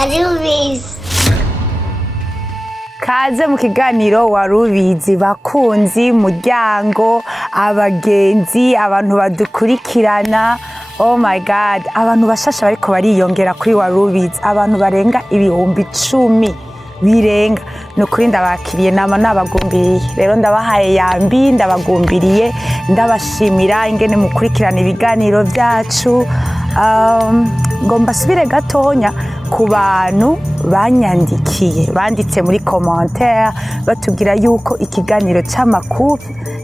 WARUBIZI. Kaze mu kiganiro WARUBIZI bakunzi muryango abagenzi abantu badukurikirana. Oh my god, abantu bashasha bariko bariyongera kuri WARUBIZI, abantu barenga ibihumbi 10 birenga. Nukuri ndabakiriye nama nabagumbiriye. Rero ndabahaye yambi ndabagumbiriye, ndabashimira ingene mukurikirana ibiganiro byacu. Ngomba subire gatonya ku bantu banyandikiye banditse muri commentaire batubwira yuko ikiganiro c'amakuru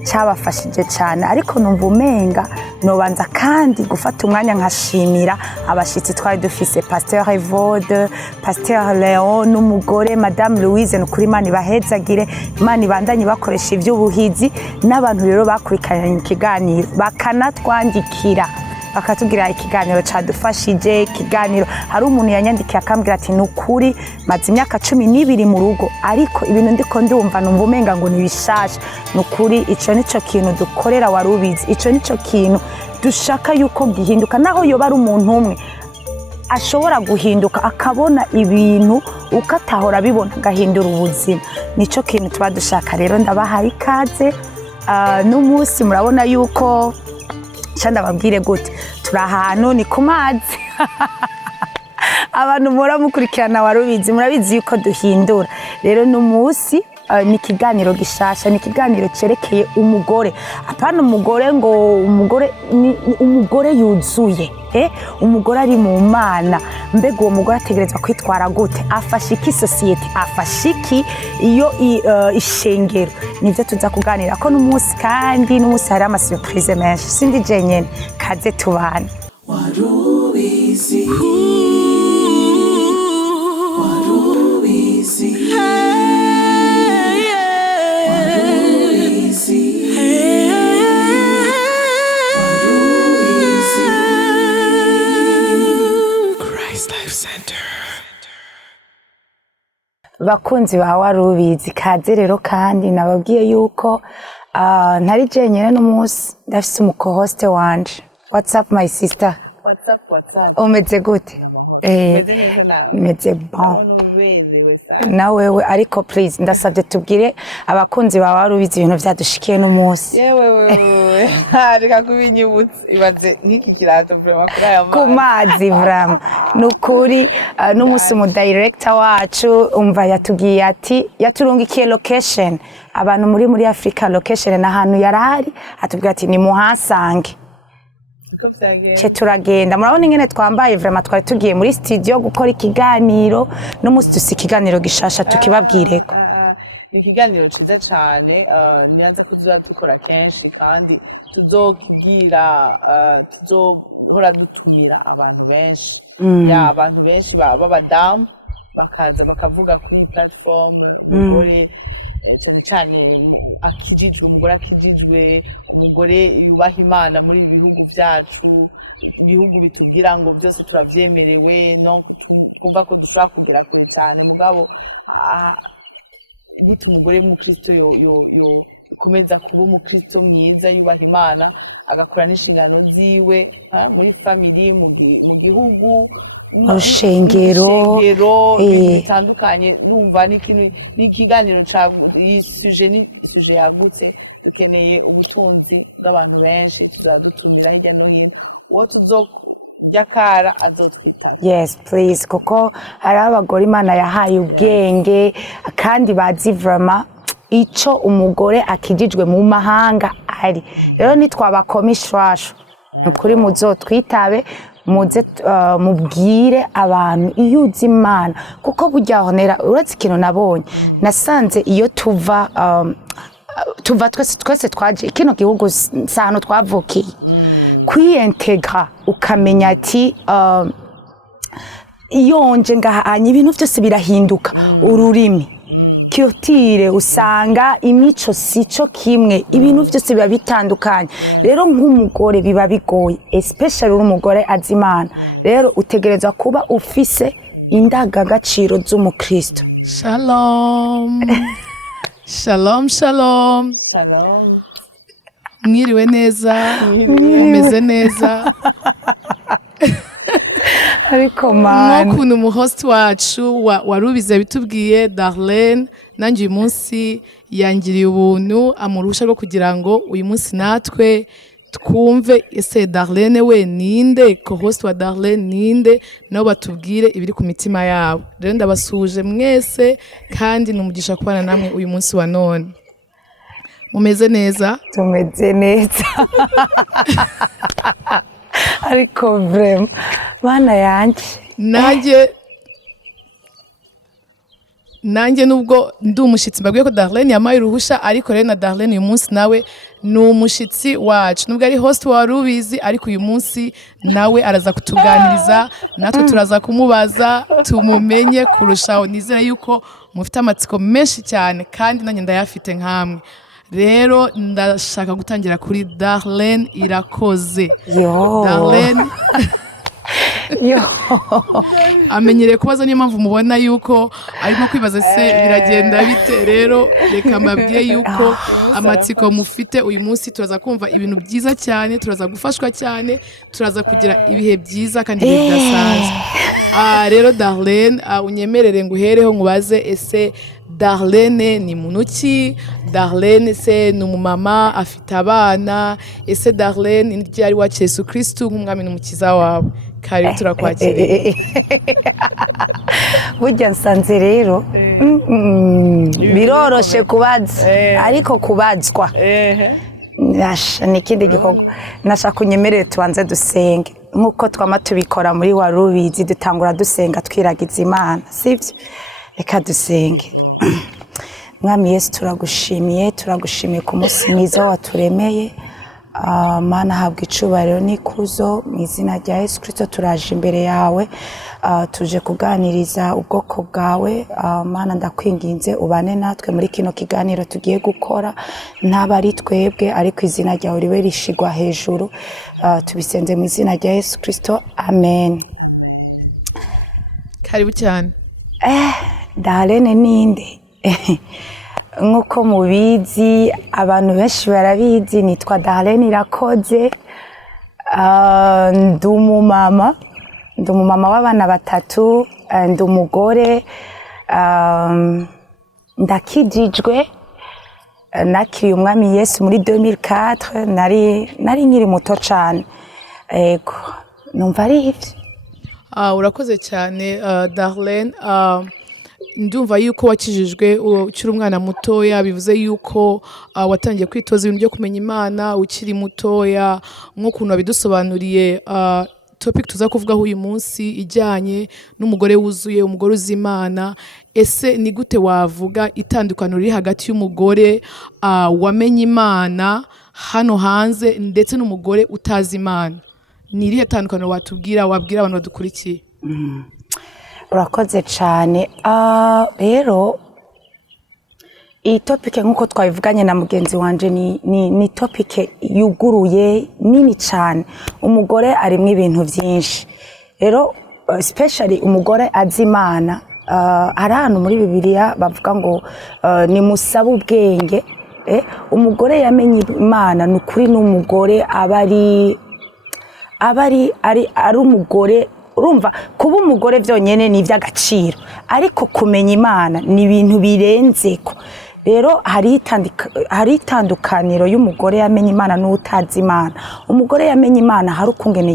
cabafashije cyane, ariko numva umenga nobanza kandi gufata umwanya nkashimira abashitsi twari dufise Pasteur Evode, Pasteur Leon, Umugore, Madame Louise, nukuri Imana ibahezagire, Imana ibandanye bakoresha ivy'ubuhizi, n'abantu rero bakurikiranye ikiganiro bakanatwandikira bakatubwira ikiganiro cadufashije. Ikiganiro hari umuntu yanyandikiye akambwira ati nukuri maze imyaka 12 mu rugo, ariko ibintu ndiko ndumva numva umenga ngo nibishasha. Nukuri ico nico kintu dukorera WARUBIZI, ico nico kintu dushaka yuko gihinduka, naho yoba ari umuntu umwe ashobora guhinduka akabona ibintu ukatahora bibona gahindura ubuzima. Nico kintu tuba dushaka. Rero ndabahaye ikaze n'umunsi murabona yuko cyanda babwire gute turi ahantu ni ku mazi. Abantu mura mukurikirana WARUBIZI murabizi yuko duhindura. Rero n'umunsi ni ikiganiro gishasha, ni ikiganiro cerekeye umugore. Apana umugore ngo umugore yuzuye, umugore ari mu Mana. Mbega uwo mugore ategerezwa kwitwara gute? Afashiki society, afashiki iyo ishengero. Nivyo tuza kuganira ko n'umunsi, kandi n'umunsi hari ama surprise menshi. Sindi jenyene, kaze tubane. WARUBIZI, WARUBIZI, bakunzi ba WARUBIZI, kaze rero. Kandi nababwiye yuko ntari jenyene n'umunsi, ndafise umuco-host wanje. What's up my sister? What's up? Umeze gute? Meze bon. Na wewe, ariko please ndasabye tubwire abakunzi ba WARUBIZI ibintu vyadushikiye n'umunsi. Yewe reka kubinyibutse ibaze nk'iki kirato vraiment kuri aya ku mazi vraiment. Nukuri n'umunsi mu director wacu umva yatubwiye ati yaturungikiye location abantu muri Africa, location n'ahantu yarari, atubwiye ati ni muhasange. Che turagenda, murabona ingene twambaye vraiment, twari tugiye muri studio gukora ikiganiro n'umunsi dusi ikiganiro gishasha tukibabwireko. Ikiganiro ciza cyane, nyanza kuzoza dukora kenshi, kandi tuzokibwira tuzohora dutumira abantu benshi. Ya abantu benshi b'abadamu bakaza bakavuga kuri platform Umugore, cyane cyane akijijwe, umugore akijijwe, umugore yubaha Imana muri ibihugu byacu, ibihugu bitubwira ngo byose turavyemerewe, no kumva ko dushobora kugera kure cyane. Mugabo gute umugore mu Kristo yo komeza kuba umukristo mwiza yubaha Imana, agakora n'inshingano ziwe muri family, mu gihugu, Ishengero bitandukanye. Numva ni ikiganiro ni suje yagutse, dukeneye ubutunzi bw'abantu benshi. Tuzadutumira hirya no hino, uwo tuzojya kara azotwita. Yes please, kuko hari abagore Imana yahaye ubwenge kandi bazi vraiment ico umugore akijijwe mu mahanga ari. Rero nitwabakoma ishwasho nukuri muzotwitabe, muze mubwire abantu iyo uzi Imana, kuko burya honera. Uretse ikintu nabonye nasanze iyo tuva twese twaje kino gihugu sano twavukiye, kwiyintegra ukamenya ati yonje ngahanye ibintu byose birahinduka. Ururimi, culture, usanga imico sico kimwe, ibintu byose biba bitandukanye. Rero nk'umugore biba bigoye, especially umugore azi Imana. Rero utegerezwa kuba ufise indangagaciro z'umukristo. Shalom. Shalom. Mwiriwe neza, umeze neza. ariko mana nk'ukuntu umuhost wacu warubizi yabitubwiye Darlene nanjye uyu munsi yangiriye ubuntu amurusha rwo kugira ngo uyu munsi natwe twumve ese Darlene we ninde co-host wa Darlene ninde nabo batubwire ibiri ku mitima yabo. Rero ndabasuje mwese kandi numugisha kubana namwe uyu munsi wa none. Mumeze neza? Tumeze neza ariko vrema bana yanje nanjye nubwo ndi umushitsi mbabwiye ko Darlene yamaye uruhusha ariko rero na Darlene uyu munsi nawe ni umushitsi wacu nubwo ari host wa Warubizi ariko uyu munsi nawe araza kutuganiriza natwe turaza kumubaza tumumenye kurushaho. Nizera yuko mufite amatsiko menshi cyane kandi nanjye ndayafite nkamwe. Rero ndashaka gutangira kuri Darlene irakoze. Darlene amenyereye kubaza niyo mpamvu mubona yuko arimo kwibaza se biragenda bite. Rero reka mbabwiye yuko amatsiko mufite uyu munsi turaza kumva ibintu byiza cyane, turaza gufashwa cyane, turaza kugira ibihe byiza kandi bidasanzwe. Rero Darlene unyemerere nguhereho nkubaze ese Darlene ni muntu ki? Darlene se ni umumama afite abana? Ese Darlene ni ryari wacu Yesu Kristo nk'umwami n'umukiza wawe? Karibu turakwakiriye. burya nsanze rero biroroshe kubaza ariko kubazwa ni ikindi gikorwa. Nashaka unyemerere tubanze dusenge nk'uko twama tubikora muri Warubizi, dutangura dusenga twiragiza Imana, sibyo? Reka dusenge. Mwami Yesu turagushimiye ku munsi mwiza waturemeye. Mana habwa icubahiro n'ikuzo mu izina rya Yesu Kristo. Turaje imbere yawe tuje kuganiriza ubwoko bwawe. Mana ndakwinginze ubane natwe muri kino kiganiro tugiye gukora, ntaba ari twebwe ariko izina ryawe ribe rishigwa hejuru. Tubisenze mu izina rya Yesu Kristo, amen. Karibu cyane. Darlene ninde? Nk'uko mubizi abantu benshi barabizi, nitwa Darlene irakoze. Ndi umumama w'abana batatu, ndi umugore, ndakijijwe, nakiriye umwami Yesu muri 2004. nari nkiri muto cyane, yego numva ari ivyo. Urakoze cyane Darlene. Ndumva yuko wakijijwe ukiri umwana mutoya, bivuze yuko watangiye kwitoza ibintu byo kumenya Imana ukiri mutoya. Nk'ukuntu wabidusobanuriye, topic tuza kuvugaho uyu munsi ijyanye n'umugore wuzuye, umugore uzi Imana. Ese ni gute wavuga itandukaniro riri hagati y'umugore wamenye Imana hano hanze ndetse n'umugore utazi Imana? Ni irihe tandukaniro wabwira abantu badukurikiye? Urakoze cyane. Rero iyi topic nk'uko twabivuganye na mugenzi wanje ni topic yuguruye nini cyane. Umugore arimo ibintu byinshi. Rero especially umugore azi Imana, hari ahantu muri Bibiliya bavuga ngo ni musaba ubwenge. Umugore yamenye Imana ni ukuri n'umugore ari umugore. Urumva kuba umugore byonyene ni iby'agaciro, ariko kumenya Imana ni ibintu birenzeko. Rero hari itandukaniro y'umugore yamenye Imana n'utazi Imana. Umugore yamenye Imana hari ukungene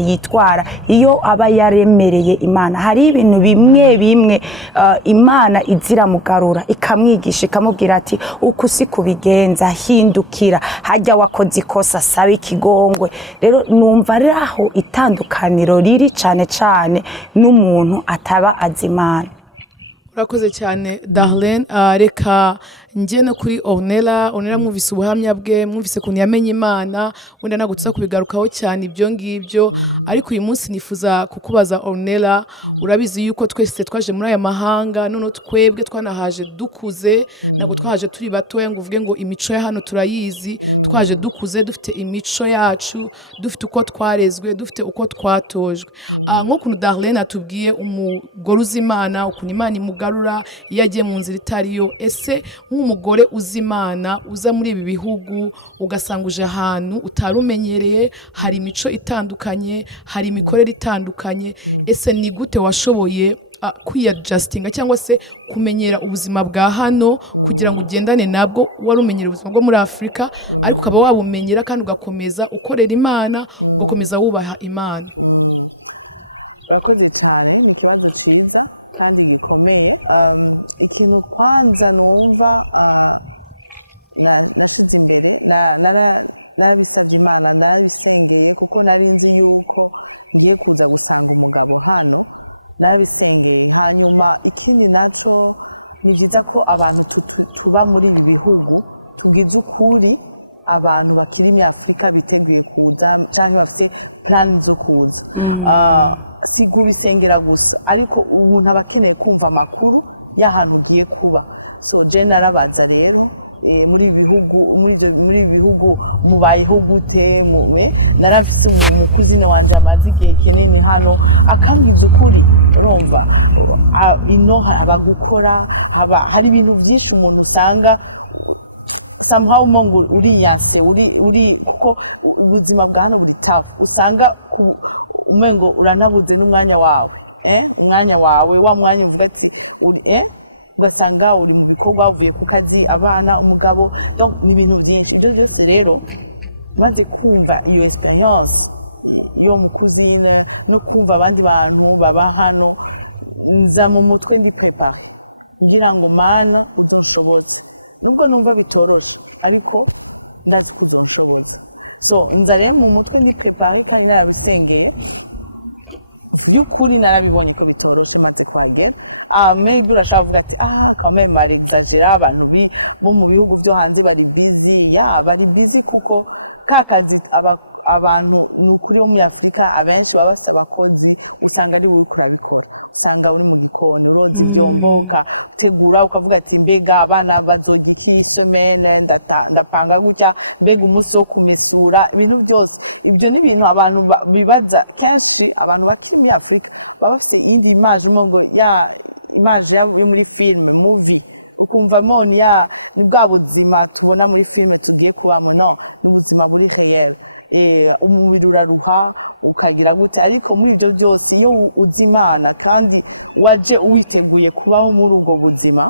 yitwara iyo aba yaremereye Imana. Hari ibintu bimwe Imana izira mugarura ikamwigisha, ikamubwira ati uku si kubigenza, hindukira, hajya wakoze ikosa saba ikigongwe. Rero numva raho itandukaniro riri cyane n'umuntu ataba azi Imana. Urakoze cyane Darlene. Reka njye no kuri Ornella mwumvise ubuhamya bwe, mwumvise kuntu yamenye Imana, wenda nagutsa kubigarukaho cyane ibyo ngibyo. Ariko uyu munsi nifuza kukubaza Ornella, urabizi yuko twese twaje muri aya mahanga, none twebwe twanahaje dukuze, ntabwo twahaje turi batoya ngo uvuge ngo imico ya hano turayizi. Twaje dukuze dufite imico yacu, dufite uko twarezwe, dufite uko twatojwe. Nk'ukuntu Darlene atubwiye umugore uzi Imana, ukuntu Imana imugarura iyo agiye mu nzira itariyo. Ese nk'umuntu nk'umugore uzi Imana uza muri ibi bihugu ugasanga uje ahantu utarumenyereye, hari imico itandukanye, hari imikorere itandukanye, ese ni gute washoboye kwiyadjustinga cyangwa se kumenyera ubuzima bwa hano kugira ngo ugendane nabwo? Warumenyera ubuzima bwo muri Afrika ariko ukaba wabumenyera kandi ugakomeza ukorera Imana, ugakomeza wubaha Imana. Urakoze cyane, ikibazo cyiza kandi gikomeye. Ikintu kwanza numva nashyize imbere, narabisabye Imana, narabisengeye kuko nari nzi yuko ngiye kuza gusanga umugabo hano, narabisengeye. Hanyuma ikindi nacyo ni byiza ko abantu tuba muri ibi bihugu tugize ukuri, abantu bakiri muri Afurika biteguye kuza cyangwa bafite plan zo kuza. Si kubisengera gusa ariko umuntu aba akeneye kumva amakuru y'ahantu ugiye kuba. So je narabaza rero muri ibi bihugu mubayeho gute? Narafise umukuzine wanje amaze igihe kinini hano akambwiza ukuri. Urumva ino abagukora hari ibintu byinshi umuntu usanga somehow umongo uriyanse uri kuko ubuzima bwa hano butafu usanga umengo uranabuze n'umwanya wawe, umwanya wawe wa mwanya uvuga ati ugasanga uri mu bikorwa, uvuye ku kazi, abana, umugabo, donc ni ibintu byinshi. Ibyo byose rero maze kumva iyo experience yo mukuzine no kumva abandi bantu baba hano, nza mu mutwe ndi prepare ngira ngo Mana uzonshoboze, nubwo numva bitoroshe ariko ndafite ubushobozi. So nza rero mu mutwe ndi prepare kandi narabisengeye y'ukuri, narabibonye ko bitoroshe maze kwagera. Maybe urashaka kuvuga ati quand même bari exagera, abantu bo mu bihugu byo hanze bari busy. Bari busy kuko kakazi abantu ni ukuri bo muri Afurika abenshi baba bafite abakozi, usanga ari buri kurabikora, usanga uri mu gikoni uroza ibyombo utegura, ukavuga ati mbega abana bazojya iki semaine, ndapanga gutya, mbega umunsi wo kumesura, ibintu byose. Ibyo ni ibintu abantu bibaza kenshi. Abantu bakiri muri Afurika baba bafite indi image ngo image yo muri film movie, ukumva moni bwa buzima tubona muri filime tugiye kubamo. No, ubuzima buri réel. Umubiri uraruha ukagira gute, ariko muri ibyo byose iyo uzi Imana kandi waje witeguye kubaho muri ubwo buzima,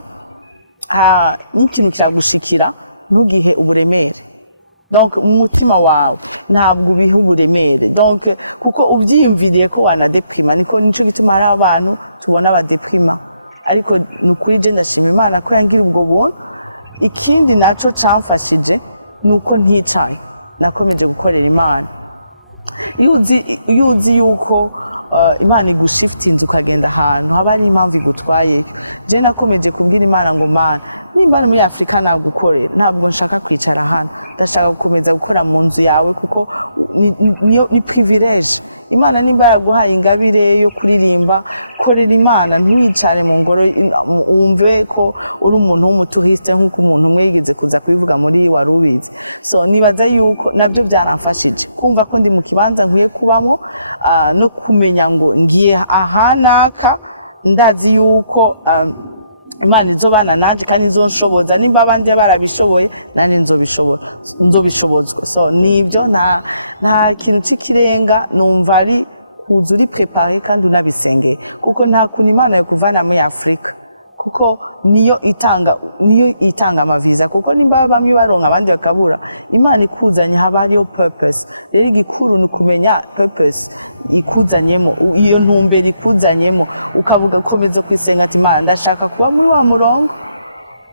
n'ikintu kiragushikira ntugihe uburemere. Donc mu mutima wawe ntabwo ubiha uburemere, donc kuko ubyiyumviriye ko wanadeprima. Niko nicyo gituma hari abantu tubona badeprima, ariko ni ukuri je ndashima Imana ko yangira ubwo buntu. Ikindi nacyo camfashije ni uko nticana, nakomeje gukorera Imana. Iyo uzi yuko Imana igushifitinze ukagenda ahantu haba ari impamvu igutwaye. Je nakomeje kubwira Imana ngo Mana, nimba muri Afurika nagukorera, ntabwo nshaka kwicara hano, ndashaka gukomeza gukora mu nzu yawe kuko ni privilege. Imana nimba yaguhaye ingabire yo kuririmba, korera Imana, ntiwicare mu ngoro wumve ko uri umuntu w'umuturiste nk'uko umuntu umwe yigeze kuza kubivuga muri WARUBIZI. So nibaza yuko nabyo byaramfashije kumva ko ndi mu kibanza nkwiye kubamo, no kumenya ngo ngiye ahanaka, ndazi yuko Imana izobana nanje kandi izonshoboza. Nimba abandi barabishoboye nani nzobishobozwa. So nibyo, nta kintu cy'ikirenga, numva ari uzuri prepare kandi nabisengeye kuko nta kuntu Imana yakuvana muri Afurika, kuko niyo itanga amaviza. Kuko nimba bamwe baronka abandi bakabura, Imana ikuzanye haba hariyo purpose. Rero igikuru ni kumenya purpose ikuzanyemo, iyo ntumbero ikuzanyemo, ukavuga ukomeza kwisenga ati Imana ndashaka kuba muri wa murongo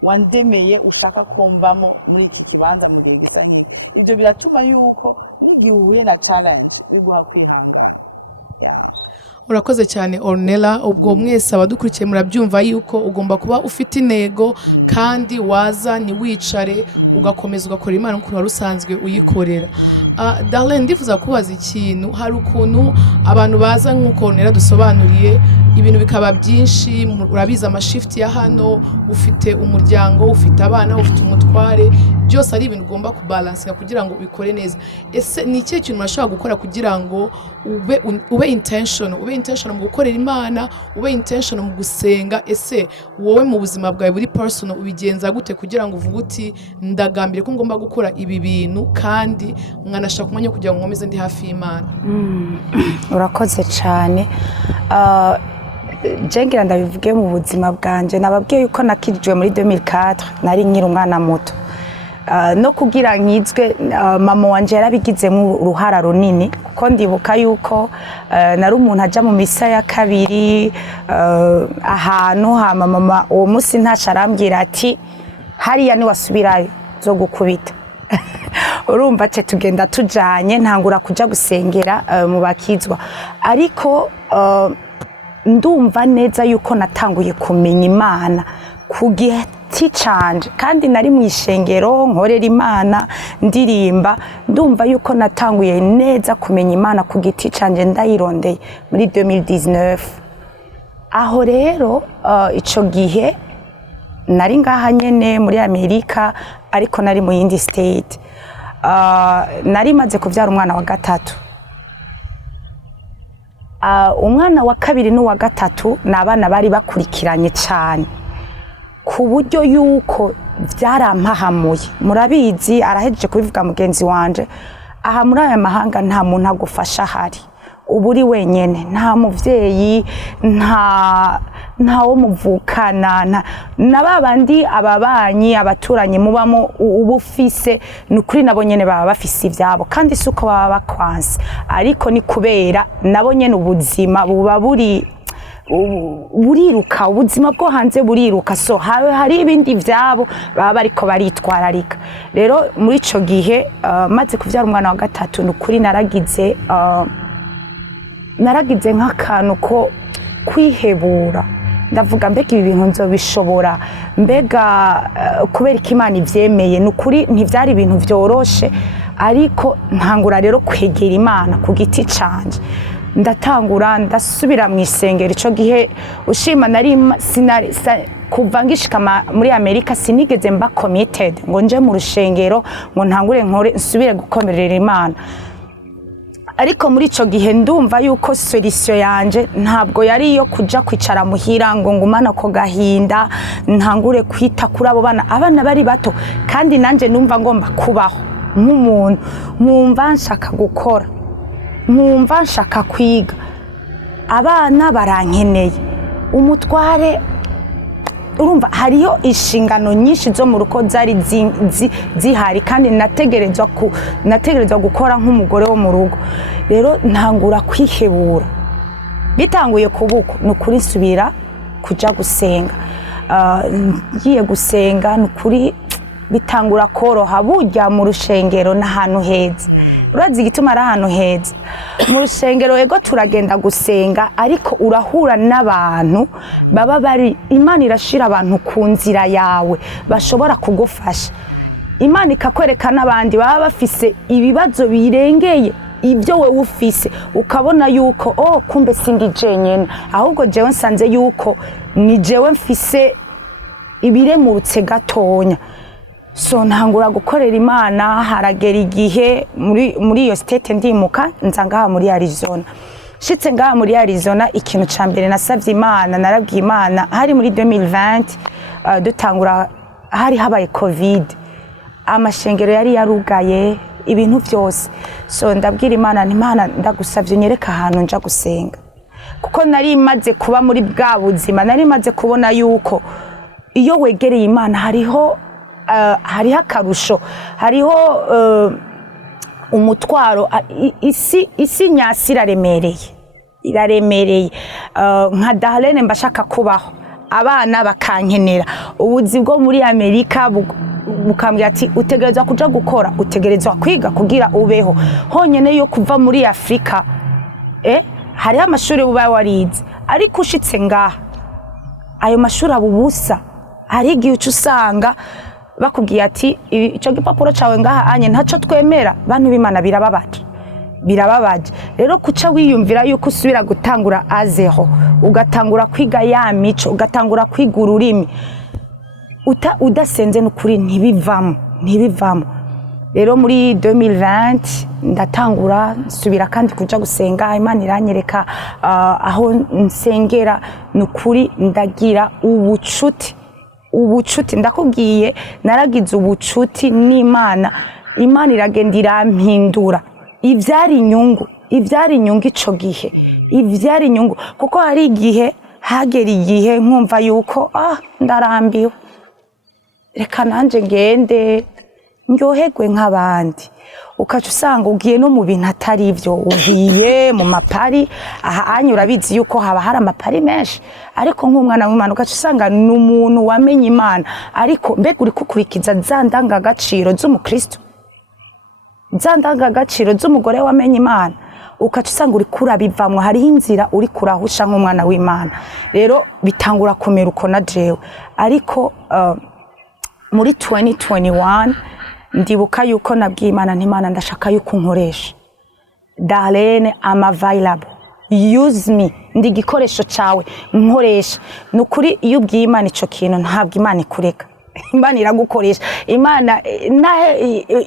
wandemeye, ushaka kumvamo muri iki kibanza mu gihe gisa nk'iki. Ibyo biratuma yuko n'igihe uhuye na challenge biguha kwihangana. Urakoze cyane Ornella. Ubwo mwese abadukurikiye murabyumva yuko ugomba kuba ufite intego kandi waza ntiwicare, ugakomeza ugakora Imana nk'uko wari usanzwe uyikorera. Darlene, ndifuza kubaza ikintu. Hari ukuntu abantu baza nk'uko Ornella dusobanuriye, ibintu bikaba byinshi, urabizi amashifti ya hano, ufite umuryango, ufite abana, ufite umutware, byose ari ibintu ugomba kubalansinga kugira ngo ubikore neza. Ese ni ikihe kintu urashobora gukora kugira ngo ube intentional, ube intentional mu gukorera Imana, ube intentional mu gusenga. Ese wowe mu buzima bwawe buri personal ubigenza gute kugira ngo uvuge uti ndagambire ko ngomba gukora ibi bintu kandi mwanashaka umwanya kugira ngo nkomeze ndi hafi y'Imana? Urakoze cyane. Jengira ndabivuge mu buzima bwanje, nababwiye yuko nakirijwe muri 2004 nari nkiri umwana muto. No kugira nkizwe mama wanje yarabigizemo uruhara runini, kuko ndibuka yuko nari umuntu aja mu misa ya kabiri ahantu hama mama uwo munsi ntasha arambwira ati hariya ni wasubirayo zo gukubita. Urumva ce tugenda tujanye ntangura kuja gusengera mu bakizwa, ariko ndumva neza yuko natanguye kumenya Imana ku giti canje, kandi nari mu ishengero nkorera Imana ndirimba. Ndumva yuko natanguye neza kumenya Imana ku giti canje ndayirondeye muri 2019. Aho rero ico gihe nari ngaha nyene muri Amerika, ariko nari mu yindi state. Nari maze kuvyara umwana wa gatatu. Umwana wa kabiri n'uwa gatatu n'abana bari bakurikiranye cyane ku buryo yuko byarampahamuye. Murabizi, arahejeje kubivuga mugenzi wanje, aha muri aya mahanga nta muntu agufasha hari, uba uri wenyene, nta muvyeyi, nta wo muvukana, na babandi ababanyi abaturanyi mubamo ubufise nukuri nabo nyene baba bafise ivyabo, kandi suko baba bakwanse, ariko ni kubera nabo nyene ubuzima buba buriruka, ubuzima bwo hanze buriruka, so hari ibindi vyabo baba bariko baritwararika. Rero muri ico gihe maze kuvyara umwana wa gatatu, nukuri naragize nk'akantu ko kwihebura, ndavuga mbega ibi bintu nzobishobora, mbega kubera ko Imana ivyemeye. Nukuri ntivyari ibintu vyoroshe, ariko ntangura rero kwegera Imana ku giti canje, ndatangura ndasubira mu isengero. Ico gihe ushima nari kuva ngishika muri Amerika sinigeze mba committed ngo nje mu rushengero ngo ntangure nkore nsubire gukomerera Imana. Ariko muri ico gihe ndumva yuko solution yanje ntabwo yari iyo kuja kwicara muhira ngo ngumana ko gahinda ntangure kwita kuri abo abana bari bato, kandi nanje numva ngomba kubaho nk'umuntu, nkumva nshaka gukora, nkumva nshaka kwiga, abana barankeneye, umutware. Urumva hariyo inshingano nyinshi zo mu ruko zari zihari, kandi nategerezwa gukora nk'umugore wo mu rugo. Rero ntangura kwihebura, bitanguye kubuko nukuri nsubira kuja gusenga. Ngiye gusenga nukuri bitangura koroha. Burya mu rushengero n'ahantu heza, urazi igituma ari ahantu heza. Mu rushengero ego turagenda gusenga, ariko urahura n'abantu baba bari, Imana irashira abantu ku nzira yawe bashobora kugufasha. Imana ikakwereka n'abandi baba bafise ibibazo birengeye ibyo wewe ufise, ukabona yuko kumbe sindi jenyene, ahubwo jewe nsanze yuko ni jewe mfise ibiremurutse gatonya. So ntangura gukorera Imana. Haragera igihe muri iyo state ndimuka nza ngaha muri Arizona. Shitse ngaha muri Arizona, ikintu ca mbere nasavye Imana, narabwiye Imana, hari muri 2020 dutangura, hari habaye covid, amashengero yari yarugaye, ibintu byose. So ndabwira Imana, Imana ndagusavye nyereka ahantu nja gusenga, kuko nari maze kuba muri bwa buzima, nari maze kubona yuko iyo wegereye Imana hariho akarusho, hariho umutwaro. Isi nyasi iraremereye, nka Darlene mbashaka kubaho, abana bakankenera, ubuzi bwo muri Amerika bukambwira ati utegerezwa kuja gukora, utegerezwa kwiga kugira ubeho. Honyene yo kuva muri Afrika hariho amashuri bubaye warize, ariko ushitse ngaha ayo mashuri abubusa. Hari igihe uca usanga bakubwiye ati ico gipapuro cawe ngaha anye ntaco twemera. Bantu b'Imana birababaje. Rero kuca wiyumvira yuko usubira gutangura azero, ugatangura kwiga ya mico, ugatangura kwiga ururimi udasenze, n'ukuri ntibivamo. rero muri 2020 ndatangura nsubira kandi kuja gusenga Imana iranyereka aho nsengera nukuri ndagira ubucuti ndakubwiye naragize ubucuti n'Imana iragenda irampindura ivyari inyungu ico gihe ivyari inyungu kuko hari igihe hagera igihe nkumva yuko ndarambiwe reka nanje ngende ndyoherwe nk'abandi ukaca usanga ugiye no mu bintu atari ivyo ugiye mu mapari anyura bizi yuko haba hari amapari menshi ariko nk'umwana w'Imana ukaca usanga n'umuntu wamenye Imana ariko mbega uri kukurikiza za ndangagaciro z'umukristo za ndangagaciro z'umugore wamenye Imana ukaca usanga uri kurabivamwo hariho inzira uri kurahusha nk'umwana w'Imana rero bitangura kumera uko na jewe ariko muri 2021 ndibuka yuko nabwiye Imana ntimana ndashaka yuko unkoresha Darlene am available use me ndi gikoresho cawe nkoresha nukuri iyo ubwiye Imana ico kintu ntabwo Imana ikureka Imana iragukoresha Imana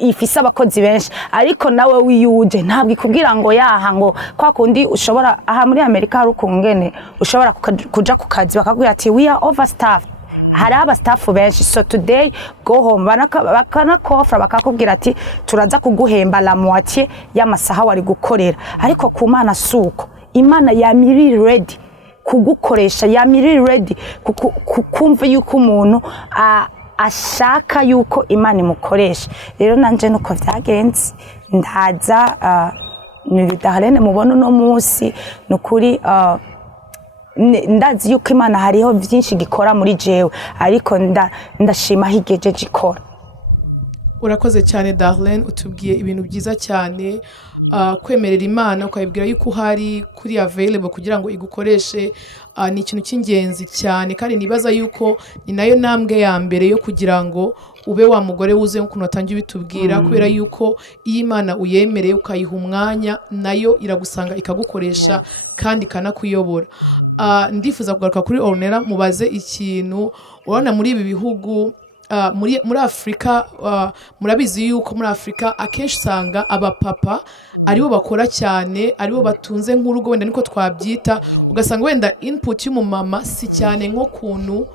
ifise abakozi benshi ariko nawe wiyuje ntabwo ikubwira ngo yaha ngo kwa kundi ushobora aha muri Amerika hari ukungene ushobora kuja ku kazi bakakubwira ati we are overstaffed hari abastaff benshi so today go home bakanakofra bakakubwira ati turaza kuguhemba la moitié y'amasaha wari gukorera ariko ku Mana suko Imana yamiri ready kugukoresha yamiri ready kukumva yuko umuntu ashaka yuko Imana imukoresha rero nanje nuko vyagenze ndaza Darlene mubona no munsi nukuri ndazi yuko Imana hariho vyinshi gikora muri jewe ariko ndashima higeje gikora urakoze cyane Darlene utubwiye ibintu byiza cyane kwemerera Imana ukayibwira yuko uhari kuri available kugira ngo igukoreshe ni ikintu cy'ingenzi cyane kandi nibaza yuko ni nayo ntambwe ya mbere yo kugira ngo ube wa mugore wuze nk'ukuntu watangiye bitubwira kubera yuko iyo Imana uyemereye ukayiha umwanya nayo iragusanga ikagukoresha kandi kanakuyobora ndifuza kugaruka kuri Ornella mubaze ikintu urabona muri ibi bihugu muri Afrika murabizi yuko muri Afrika akenshi usanga abapapa aribo bakora cyane aribo batunze nk'urugo wenda niko twabyita ugasanga wenda input y'umumama si cyane nko kuntu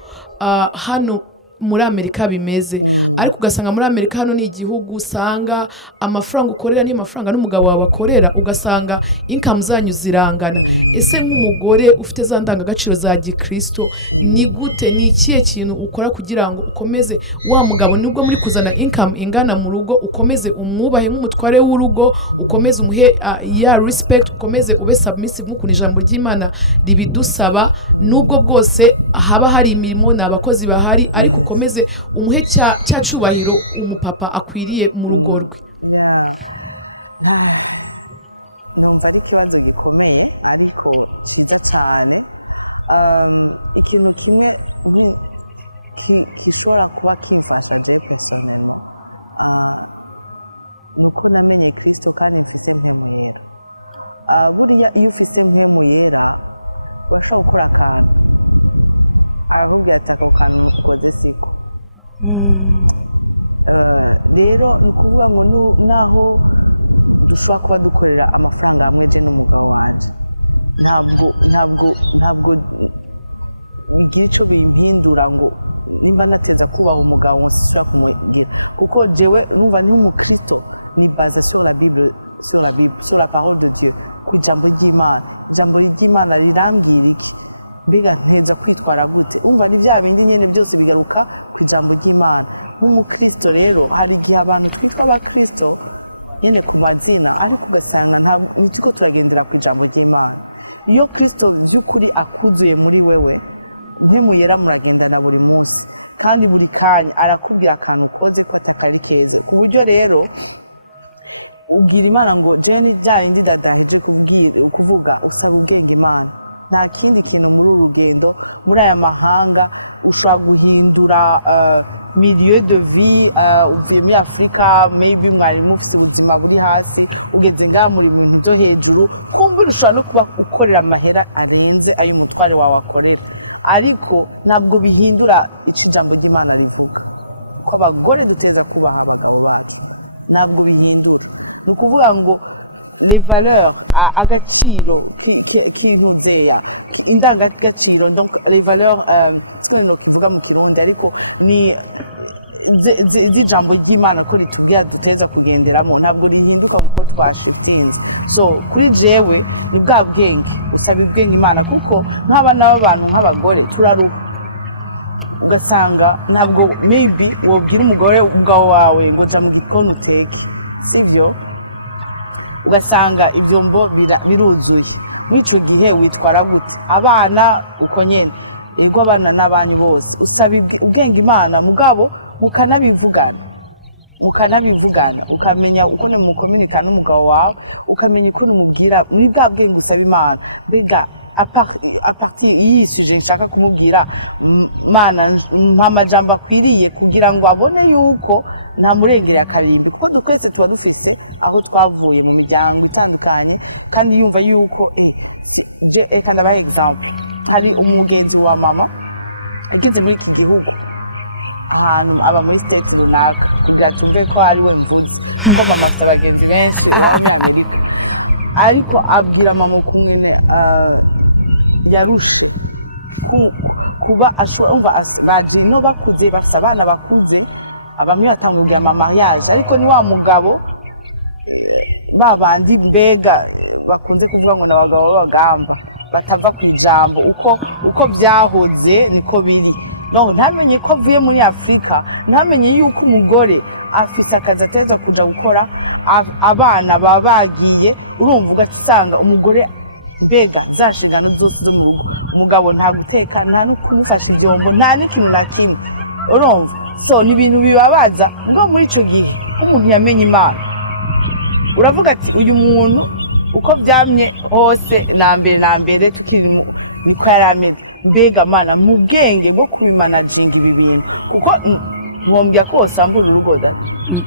hano muri Amerika bimeze ariko ugasanga muri Amerika hano ni igihugu usanga amafaranga ukorera ni amafaranga n'umugabo wawe akorera ugasanga income zanyu zirangana ese nk'umugore ufite za ndangagaciro za gikristo ni gute ni ikihe kintu ukora kugira ngo ukomeze wa mugabo nubwo muri kuzana income ingana mu rugo ukomeze umwubahe nk'umutware w'urugo ukomeze umuhe ya respect ukomeze ube submissive nk'ukuntu ijambo ry'Imana ribidusaba nubwo bwose haba hari imirimo n'abakozi bahari ariko ukomeze umuhe cya cyubahiro umupapa akwiriye mu rugo rwe numva ari ikibazo gikomeye ariko cyiza cyane ikintu kimwe gishobora kuba kimfashije gusoma nuko namenye Kristo kandi mfite nk'umwera buriya iyo ufite mpemu yera urashobora gukora akantu aravuga ati ako kantu nikoze rero ni ukuvuga ngo naho dushobora kuba dukorera amafaranga ameze n'umugabo wanjye ntabwo igihe cyo bimpindura ngo nimba nateza kubaha umugabo ngo sishobora kumubwira kuko jewe numva n'umukristo ni base sur la Bible sur la parole de Dieu ku ijambo ry'Imana rirambwira iki mbega nteza kwitwara gute umva ni bya bindi nyene byose bigaruka ku ijambo ry'Imana nk'umukristo rero hari igihe abantu twitwa abakristo nyine ku mazina ariko ugasanga ntabwo nzi turagendera ku ijambo ry'Imana iyo Kristo by'ukuri akuzuye muri wewe ntimuyera muragendana buri munsi kandi buri kanya arakubwira akantu ukoze ko atakari keza ku buryo rero ubwira Imana ngo jeni ryayindi dadanje kuvuga usaba ubwenge Imana nta kindi kintu muri uru rugendo muri aya mahanga ushobora guhindura milieu de vie uvuye muri Afrika maybe mwari mufite ubuzima buri hasi ugeze ngaha muri bintu byo hejuru kumva ushobora no kuba ukorera amahera arenze ayo umutware wawe akorera ariko ntabwo bihindura icyo ijambo ry'Imana rivuga ko abagore duteza kubaha abagabo bacu ntabwo bihindura ni ukuvuga ngo les valeurs agaciro k'intuzeya indangagaciro donc les valeurs no kuvuga mu kirundi ariko ni z'ijambo ry'Imana ko ritubwira duteza kugenderamo ntabwo rihinduka kuko twashitinze so kuri jewe ni bwa bwenge usaba ubwenge Imana kuko nk'abana b'abantu nk'abagore turaruka ugasanga ntabwo maybe wobwira umugore ubwawe wawe ngo jya mu gikoni uteke sibyo ugasanga ibyombo biruzuye muri icyo gihe witwara gute abana uko nyine yego abana n'abandi bose usaba ubwenge Imana mugabo mukanabivugana ukamenya uko mukominika n'umugabo wawe ukamenya uko umubwira muri bwa bwenge usaba Imana mbega aparti y'iyi suje nshaka kumubwira Mana mpa amajambo akwiriye kugira ngo abone yuko nta murengere akarimbi kuko twese tuba dufite aho twavuye mu miryango itandukanye kandi yumva yuko reka ndabaha example hari umugenzi wa mama yagize muri iki gihugu ahantu aba muri state runaka byatumve ko ari we mvuze kuko mama afite abagenzi benshi muri Amerika ariko abwira mama kumwe yarushe kuba ashobora baje no bakuze bafite abana bakuze abamwe batanguye mama yaje ariko ni wa mugabo babandi mbega bakunze kuvuga ngo n'abagabo b'abagamba batava ku ijambo uko byahoze niko biri no ntamenye ko avuye muri Afrika ntamenye yuko umugore afise akazi ateza kuja gukora abana babagiye urumva ugasanga umugore mbega zashingano zose zo mu rugo mugabo nta guteka nta no kumufasha ibyombo nta n'ikintu na kimwe urumva so ni ibintu bibabaza ngo muri ico gihe umuntu yamenye Imana uravuga ati uyu muntu uko byamye hose na mbere tukiri niko yarameze mbega Mana mu bwenge bwo kubimanaginga ibi bintu kuko nkombya ko sambura urugoda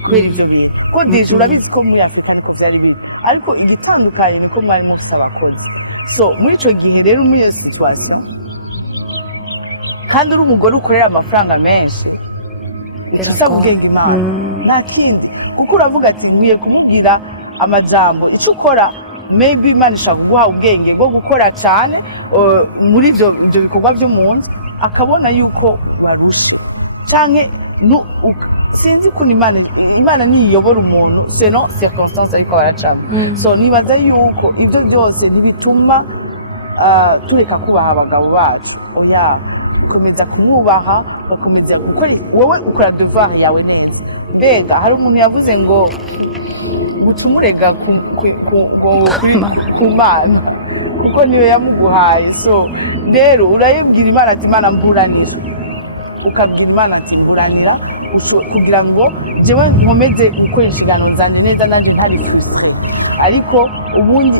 kubera ivyo bintu ko dije urabizi ko muri Afrika niko byari biri ariko igitandukanye niko mwari mufite abakozi so muri ico gihe rero muri iyo situation kandi uri umugore ukorera amafaranga menshi usaba ubwenge Imana nta kindi kuko uravuga ati nkwiye kumubwira amajambo icyo ukora maybe Imana ishaka guha ubwenge bwo gukora cyane muri ibyo bikorwa byo mu nzu akabona yuko warushe canke sinzi ko Imana niyobora umuntu selon circonstance ariko baracamo so nibaza yuko ibyo byose ntibituma tureka kubaha abagabo bacu oya komeza kumwubaha bakomeza gukora wowe ukora devoir yawe neza mbega hari umuntu yavuze ngo gucumurega ku Mana kuko niwe yamuguhaye so rero urayibwira Imana ati Imana mburanira ukabwira Imana ati mburanira kugira ngo jewe nkomeze gukora inshingano zanjye neza nanje ntari bifite ariko ubundi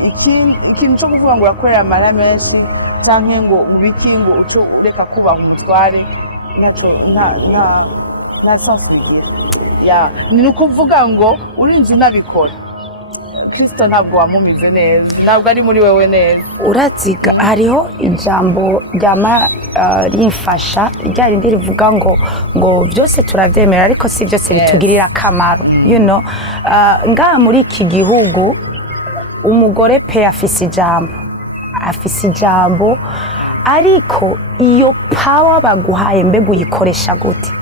ikintu cyo kuvuga ngo urakorera amara menshi canke ngo ubiki ngo uco ureka kubaha umutware ntaco nta sense bigira ya ni ukuvuga ngo urinzi nabikora Kristo ntabwo wamumize neza ntabwo ari muri wewe neza uraziga hariho ijambo ryama rimfasha ryari ndirivuga ngo byose turavyemera ariko si byose bitugirira akamaro you know ngaha muri iki gihugu umugore pe afise ijambo ariko iyo power baguhaye mbega uyikoresha gute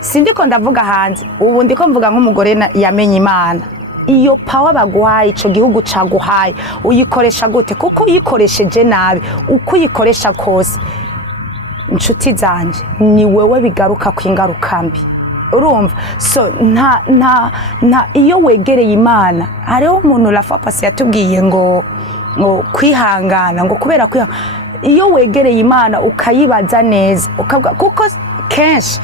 sindiko ndavuga hanze ubu ndiko mvuga nk'umugore yamenye Imana iyo power baguhaye ico gihugu caguhaye uyikoresha gute kuko uyikoresheje nabi uko uyikoresha kose inshuti zanje ni wewe bigaruka kwingaruka mbi urumva so nta iyo wegereye Imana hariho umuntu lafa pasi yatubwiye ngo kwihangana ngo kubera iyo wegereye Imana ukayibaza neza ukavuga kuko kenshi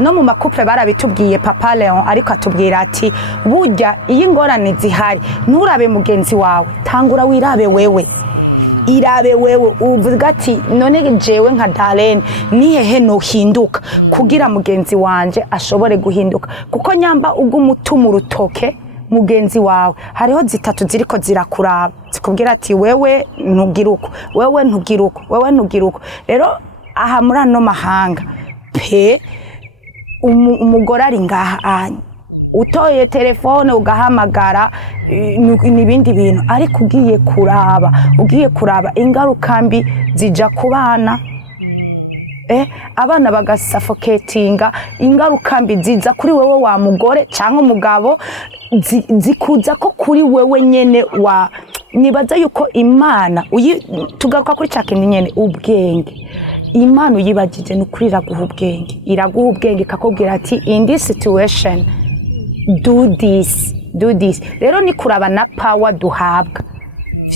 no mu makupure barabitubwiye Papa Leon ariko atubwira ati burya iyi ngorane zihari nturabe mugenzi wawe tangura wirabe wewe irabe wewe uvuga ati none jewe nka Darlene nihehe no hinduka kugira mugenzi wanje ashobore guhinduka kuko nyamba ugumutuma urutoke mugenzi wawe hariho zitatu ziriko zirakuraba zikubwira ati wewe ntugiruko wewe ntugiruko wewe ntugiruko rero aha muri no mahanga pe umugore ari ngaha utoye telefone ugahamagara n'ibindi bintu, ariko ugiye kuraba ingaruka mbi zija ku bana, abana bagasafoketinga, ingaruka mbi ziza kuri wewe wa mugore cyangwa umugabo, zikuza ko kuri wewe nyene nibaza yuko Imana tugaruka kuri cyakintu nyene ubwenge. Imana uyibagije n'ukuri iraguha ubwenge ikakubwira ati in this situation do this. Rero ni kuraba na power duhabwa,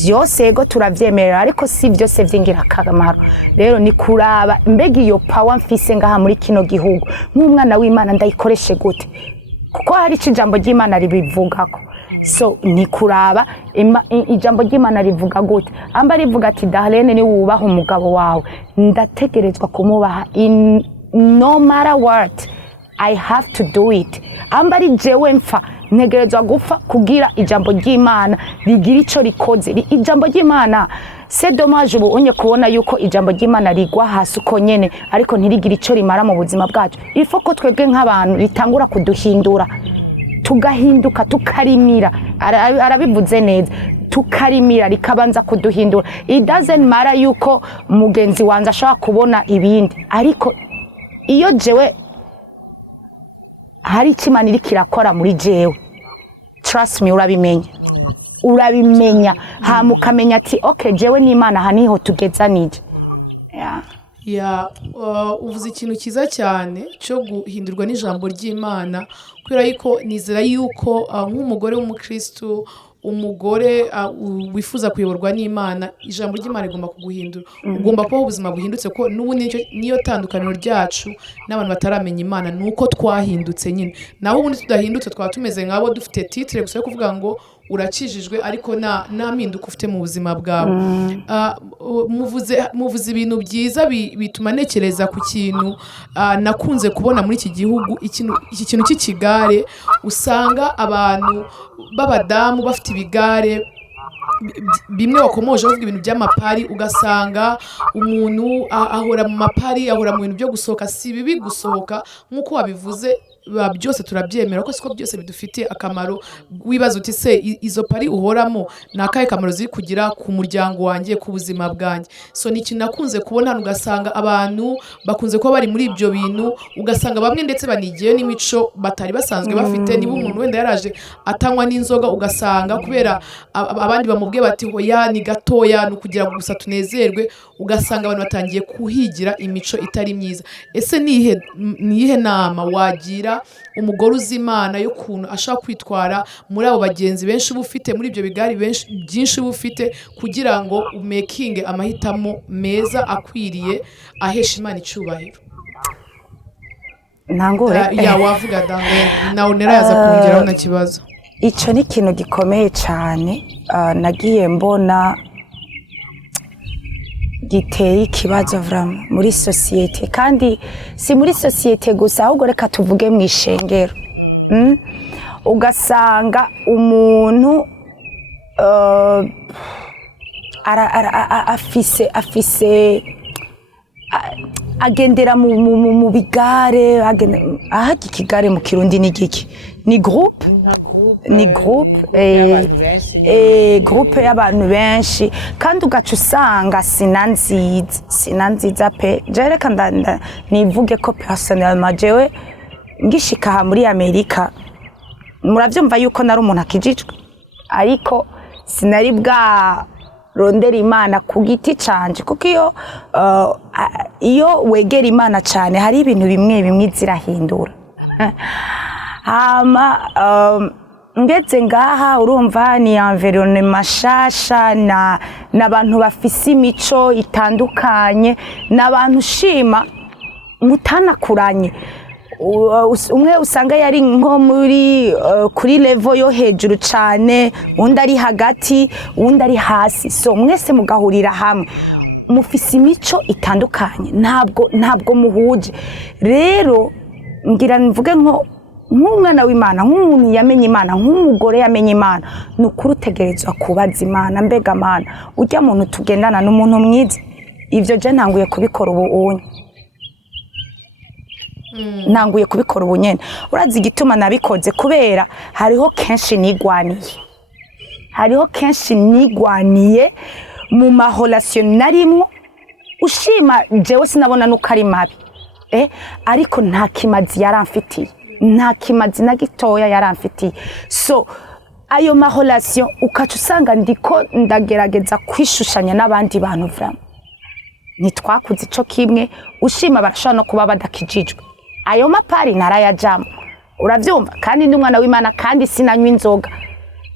vyose ego turavyemerera ariko si vyose vy'ingirakamaro. Rero ni kuraba mbega iyo power mfise ngaha muri kino gihugu nk'umwana w'Imana ndayikoreshe gute, kuko hari ijambo ry'Imana ribivugako. So ni kuraba ijambo ry'Imana rivuga gute, amba rivuga ati Darlene ni wubaha umugabo wawe, ndategerezwa kumubaha no matter what, I have to do it. Amba ari jewe mfa ntegerezwa gupfa kugira ijambo ry'Imana rigira ico rikoze. Ijambo ry'Imana c'est dommage ubu unye kubona yuko ijambo ry'Imana rigwa hasi uko nyene ariko ntirigira ico rimara mu buzima bwacu. Ifo ko twebwe nk'abantu ritangura kuduhindura, tugahinduka, tukarimira. Arabivuze neza, tukarimira rikabanza kuduhindura. It doesn't matter yuko mugenzi wanza ashaka kubona ibindi, ariko iyo jewe hari ikimana iri kirakora muri jewe, trust me, urabimenya mukamenya ati okay jewe n'Imana haniho tugezanije. Uvuze ikintu cyiza cyane cyo guhindurwa n'ijambo ry'Imana, kubera yuko nizera yuko nk'umugore w'umukristo, umugore wifuza kuyoborwa n'Imana, ijambo ry'Imana rigomba kuguhindura. Ugomba kubaho ubuzima buhindutse, ko n'ubundi niyo tandukaniro ryacu n'abantu bataramenya Imana, nuko twahindutse nyine. Naho ubundi tudahindutse twaba tumeze nk'abo dufite titre gusa yo kuvuga ngo urakijijwe ariko nta mpinduka ufite mu buzima bwawe. Muvuze ibintu byiza bituma ntekereza ku kintu nakunze kubona muri iki gihugu, iki kintu cy'ikigare. Usanga abantu b'abadamu bafite ibigare bimwe bakomoje bavuga ibintu by'amapari, ugasanga umuntu ahora mu mapari, ahora mu bintu byo gusohoka. Si bibi gusohoka nk'uko wabivuze, byose turabyemera ko siko byose bidufitiye akamaro. Wibaza uti se izo pari uhoramo nakaye kamaro ziri kugira ku muryango wanjye, ku buzima bwanjye? So ni ikintu nakunze kubona hano, ugasanga abantu bakunze kuba bari muri ibyo bintu, ugasanga bamwe ndetse banigiye n'imico batari basanzwe bafite. Niba umuntu wenda yaraje atanywa n'inzoga, ugasanga kubera abandi bamubwiye bati hoya ni gatoya, ni ukugira ngo gusa tunezerwe, ugasanga abantu batangiye kuhigira imico itari myiza. Ese nihe nama wagira umugore uzi Imana yo kuntu ashaka kwitwara muri abo bagenzi benshi uba ufite, muri ibyo bigari byinshi uba ufite, kugira ngo umekinge amahitamo meza akwiriye ahesha Imana icyubahiro? Ntangure wavuga nawe neraza kongeraho na kibazo. Icyo ni ikintu gikomeye cyane nagiye mbona giteye ikibazo muri sosiyete, kandi si muri sosiyete gusa, ahubwo reka tuvuge mu ishengero. Ugasanga umuntu afise agendera mu bigare, aha ikigare mu Kirundi ni giki? Ni groupe groupe y'abantu benshi, kandi ugaca usanga sinanziza pe. Je reka nivuge ko personnellement jewe ngishika aha muri Amerika, muravyumva yuko nari umuntu akijijwe, ariko sinari bwa rondera Imana ku giti canje, kuko iyo wegera Imana cyane hari ibintu bimwe zirahindura. Ngeze ngaha urumva ni environnement mashasha, n'abantu bafise imico itandukanye, n'abantu ushima mutanakuranye. Umwe usanga yari nko kuri level yo hejuru cyane, undi ari hagati, undi ari hasi. So mwese mugahurira hamwe, mufise imico itandukanye, ntabwo muhuje. Rero ngira mvuge nk'umwana w'Imana, nk'umuntu yamenye Imana, nk'umugore yamenye Imana, nukuri utegerezwa kubaza Imana, mbega Mana ujya muntu tugendana n'umuntu mwiza? Ivyo je ntanguye kubikora ubu unye. nanguye kubikora ubunyene urazi igituma nabikoze kubera hariho kenshi nigwaniye mu mahorasiyo narimwo ushima jewe sinabona nuko ari mabi ariko nta kimazi yaramfitiye nta kimazi na gitoya yaramfitiye so ayo mahorasiyo ukaca usanga ndiko ndagerageza kwishushanya n'abandi bantu vraiment nitwakuze ico kimwe ushima barashobora no kuba badakijijwe ayo mapari narayajamo uravyumva kandi ndi umwana w'Imana kandi sinanywa inzoga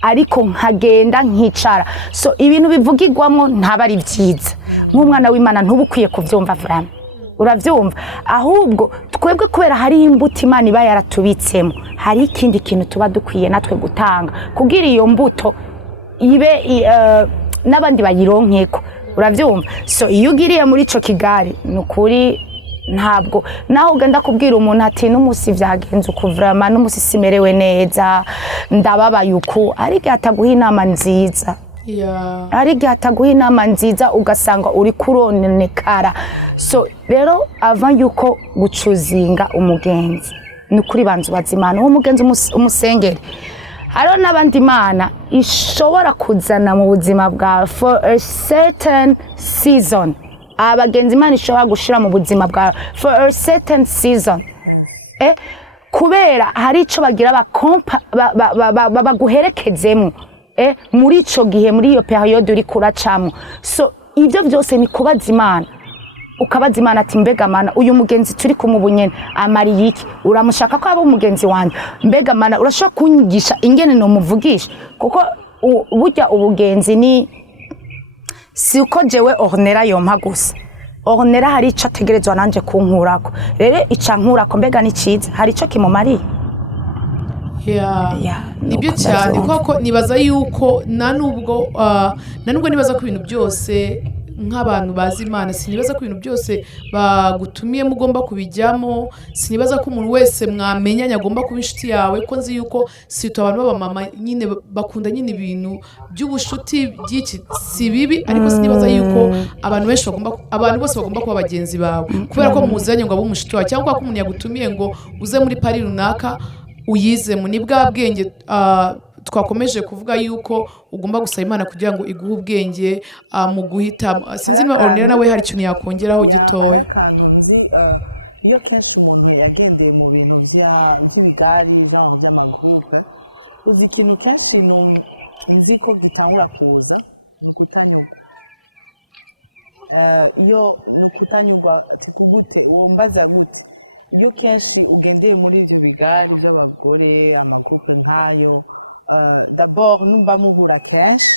ariko nkagenda nkicara so ibintu bivugirwamwo ntaba ari vyiza nk'umwana w'Imana ntubukwiye kuvyumva vraiment uravyumva ahubwo twebwe kubera hari imbuto Imana iba yaratubitsemo hari ikindi kintu tuba dukwiye natwe gutanga kugira iyo mbuto ibe n'abandi bayironkeko uravyumva so iyo ugiriye muri ico kigari nukuri ntabwo naho ugenda kubwira umuntu ati n'umusi vyagenze ukuvurama n'umusi simerewe neza ndababaye uku ariko ataguha inama nziza ariko ataguha inama nziza ugasanga uri kuronekara so rero avant yuko gucuzinga umugenzi nukuri banzu bazimana uwo mugenzi umusengere hariho n'abandi Imana ishobora kuzana mu buzima bwawe for a certain season abagenzi Imana ishobora gushira mu buzima bwawe for a certain season kubera hari ico bagira baguherekezemo muri ico gihe muri iyo periode uri kuracamo so ivyo byose ni kubaza Imana ukabaza Imana ati mbega Mana uyu mugenzi turi kumubunyene amari iki uramushaka ko aba umugenzi wanje mbega Mana urashobora kunyigisha ingene no muvugisha kuko burya ubugenzi ni si uko jewe ornera yompa gusa ornera hari ico ategerezwa nanje kunkurako rero ica nkurako mbega ni ciza hari ico kimumariye nibyo cyane kuko nibaza yuko nanubwo nibaza ko ibintu byose nk'abantu bazi Imana sinibaza ko ibintu byose bagutumiye mugomba kubijyamo sinibaza ko umuntu wese mwamenyanya agomba kuba inshuti yawe ko nzi yuko sito abantu b'abamama nyine bakunda nyine ibintu by'ubushuti by'iki si bibi ariko sinibaza yuko abantu bose bagomba kuba bagenzi bawe kubera ko muzanye ngo abe umushuti wawe cyangwa ko umuntu yagutumiye ngo uze muri pari runaka uyizemo ni bwa bwenge twakomeje kuvuga yuko ugomba gusaba Imana kugira ngo iguhe ubwenge mu guhita sinzi niba ornera nawe hari ikintu yakongeraho gitoya iyo kenshi umuntu yagendeye mu bintu by'imidari by'amakuruga uzi ikintu kenshi nzi ko gitangura kuza ni ukutanyurwa iyo ni ukutanyurwa gute wombaza gute iyo kenshi ugendeye muri ibyo bigari by'abagore amakuruga nk'ayo d'abord numva muhura kenshi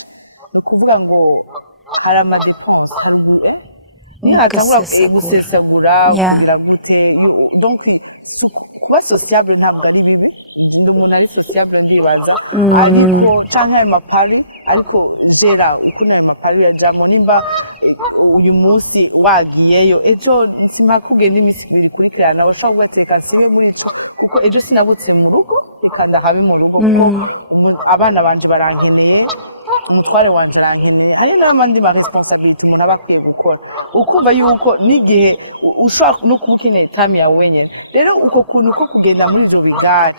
ni ukuvuga ngo hari amadepense hari nihatangura gusesagura kugira gute donc kuba sociable ntabwo ari bibi ndi umuntu ari sociable ndibaza ariko canke ayo mapari ariko jera ukuntu ayo mapari yajamo nimba uyu munsi wagiyeyo ejo simpaka ugenda imisi ibiri kurikirana washobora kugateka sibe muri ico kuko ejo sinabutse mu rugo reka ndahabe mu rugo kuko abana banje barankeneye umutware wanje arankeneye hari n'abandi ma responsabilité umuntu aba akwiye gukora ukumva yuko n'igihe ushobora no kuba ukeneye time yawe wenyine rero uko kuntu ko kugenda muri ivyo bigari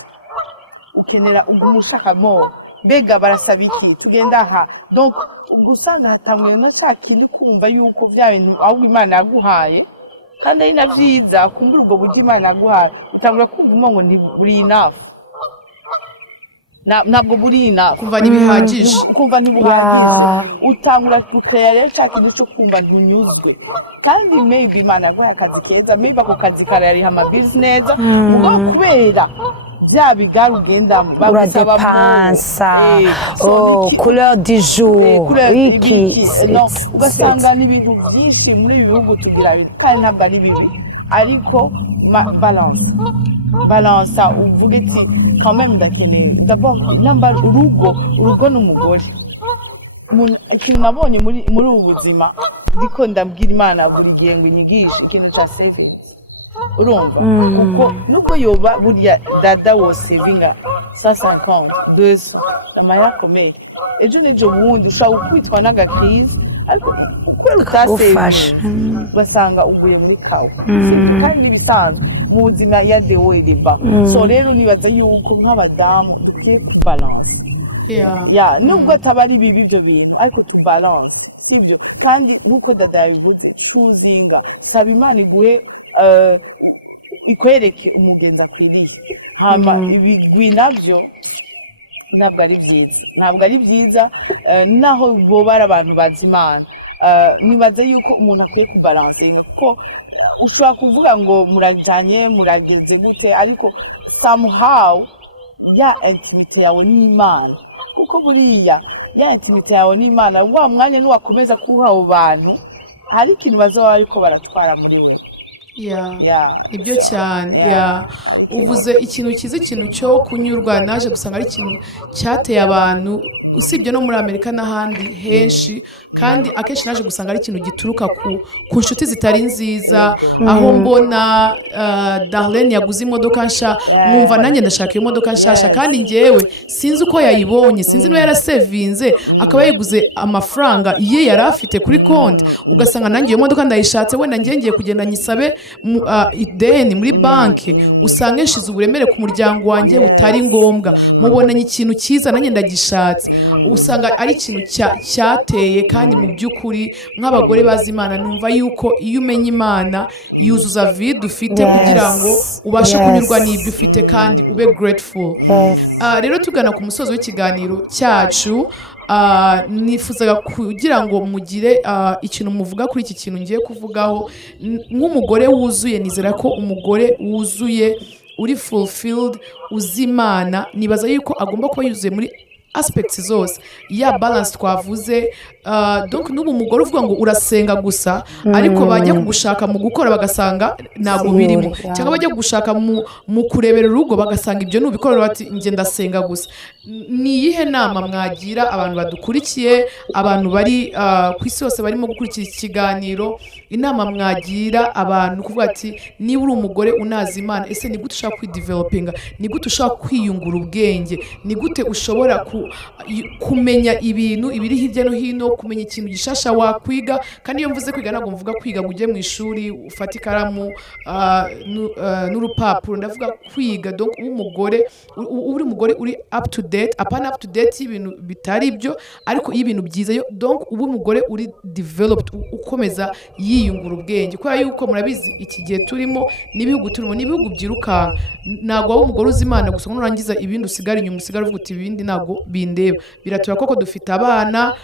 ukenera umushakamo mbega barasaba iki tugenda aha donc ugusanga hatanguye na cya kindi kumva yuko bya bintu aho Imana yaguhaye kandi ari na vyiza kumbura ubwo buryo Imana yaguhaye utangura kumva ngo ntiburi enough ntabwo buri enough kumva ntibihagije kumva ntibuhagije utangura gukreya rero cya kindi cyo kumva ntunyuzwe kandi maybe Imana yaguhaye akazi keza maybe ako kazi karariha ama business mugo kubera vya bigari ugendamo bagusaba uradepansa couleur du jour iki ugasanga n'ibintu byinshi muri ibi bihugu tugira biti kandi ntabwo ari bibi ariko balance uvuge ati quand même ndakeneye d'abord namba urugo n'umugore ikintu nabonye muri ubu buzima ndiko ndabwira Imana buri gihe ngo inyigishe ikintu ca savings urumva kuko nubwo yoba burya dada wo savinga 150 200 amaya komeye ejo nejo bundi ushobora kwitwa n'agakrize ariko kubera utasevinga ugasanga uguye muri kawa kandi bisanzwe mu buzima ya de haut et de bas so rero nibaza yuko nk'abadamu tugiye kubalance ya nubwo ataba ari bibi ibyo bintu ariko tubalance sibyo kandi nkuko dada yabivuze choosing saba Imana iguhe ikwereke umugenzi akwiriye hama ibigwi navyo ntabwo ari byiza naho bobara abantu bazi Imana nibaza yuko umuntu akwiye kubalansinga kuko ushobora kuvuga ngo murajanye murageze gute ariko somehow ya intimite yawe n'Imana kuko buriya ya intimite yawe n'Imana wa mwanya nuwakomeza kuha abo bantu hari ikintu bazaba ariko baratwara muri wewe ibyo cyane uvuze ikintu cyiza ikintu cyo kunyurwa naje gusanga ari ikintu cyateye abantu usibye no muri Amerika n'ahandi henshi kandi akenshi naje gusanga ari ikintu gituruka ku nshuti zitari nziza aho mbona Darlene yaguze imodoka nsha mwumva nanjye ndashaka iyo modoka nshasha kandi njyewe sinzi uko yayibonye sinzi niba yarasevinze akaba yayiguze amafaranga ye yari afite kuri konti ugasanga nanjye iyo modoka ndayishatse wenda ngiye kugenda nyisabe ideni muri banki usanga nshize uburemere ku muryango wanjye butari ngombwa mubonanye ikintu cyiza nanjye ndagishatse usanga ari ikintu cyateye kandi mu by'ukuri nk'abagore bazi Imana numva yuko iyo umenya Imana yuzuza vide ufite kugira ngo ubashe kunyurwa n'ibyo ufite kandi ube grateful rero tugana ku musozo w'ikiganiro cyacu nifuzaga kugira ngo mugire ikintu muvuga kuri iki kintu ngiye kuvugaho nk'umugore wuzuye nizera ko umugore wuzuye uri fulfilled uzi Imana nibaza yuko agomba kuba yuzuye muri aspects zose ya balance twavuze donc n'ubu umugore uvuga ngo urasenga gusa ariko bajya kugushaka mu gukora bagasanga ntabwo birimo cyangwa bajya kugushaka mu kurebera urugo bagasanga ibyo nubikorera bati nge ndasenga gusa ni iyihe nama mwagira abantu badukurikiye abantu bari ku isi yose barimo gukurikira iki kiganiro inama mwagira abantu kuvuga ati niba uri umugore unazi Imana ese ni gute ushaka kwidevelopinga ni gute ushaka kwiyungura ubwenge ni gute ushobora kumenya ibintu ibiri hirya no hino kumenya ikintu gishasha wakwiga kandi iyo mvuze kwiga ntabwo mvuga kwiga ngo ujye mu ishuri ufate ikaramu n'urupapuro ndavuga kwiga donc uri umugore uri up to date apana up to date y'ibintu bitari ibyo ariko y'ibintu byiza donc uba umugore uri developed ukomeza yiyungura ubwenge kubera yuko murabizi iki gihe turimo n'ibihugu turimo n'ibihugu byirukanka ntabwo waba umugore uzi Imana gusa nurangiza ibindi usigara inyuma usigara uvuga uti ibindi ntabwo bindeba biratura koko dufite abana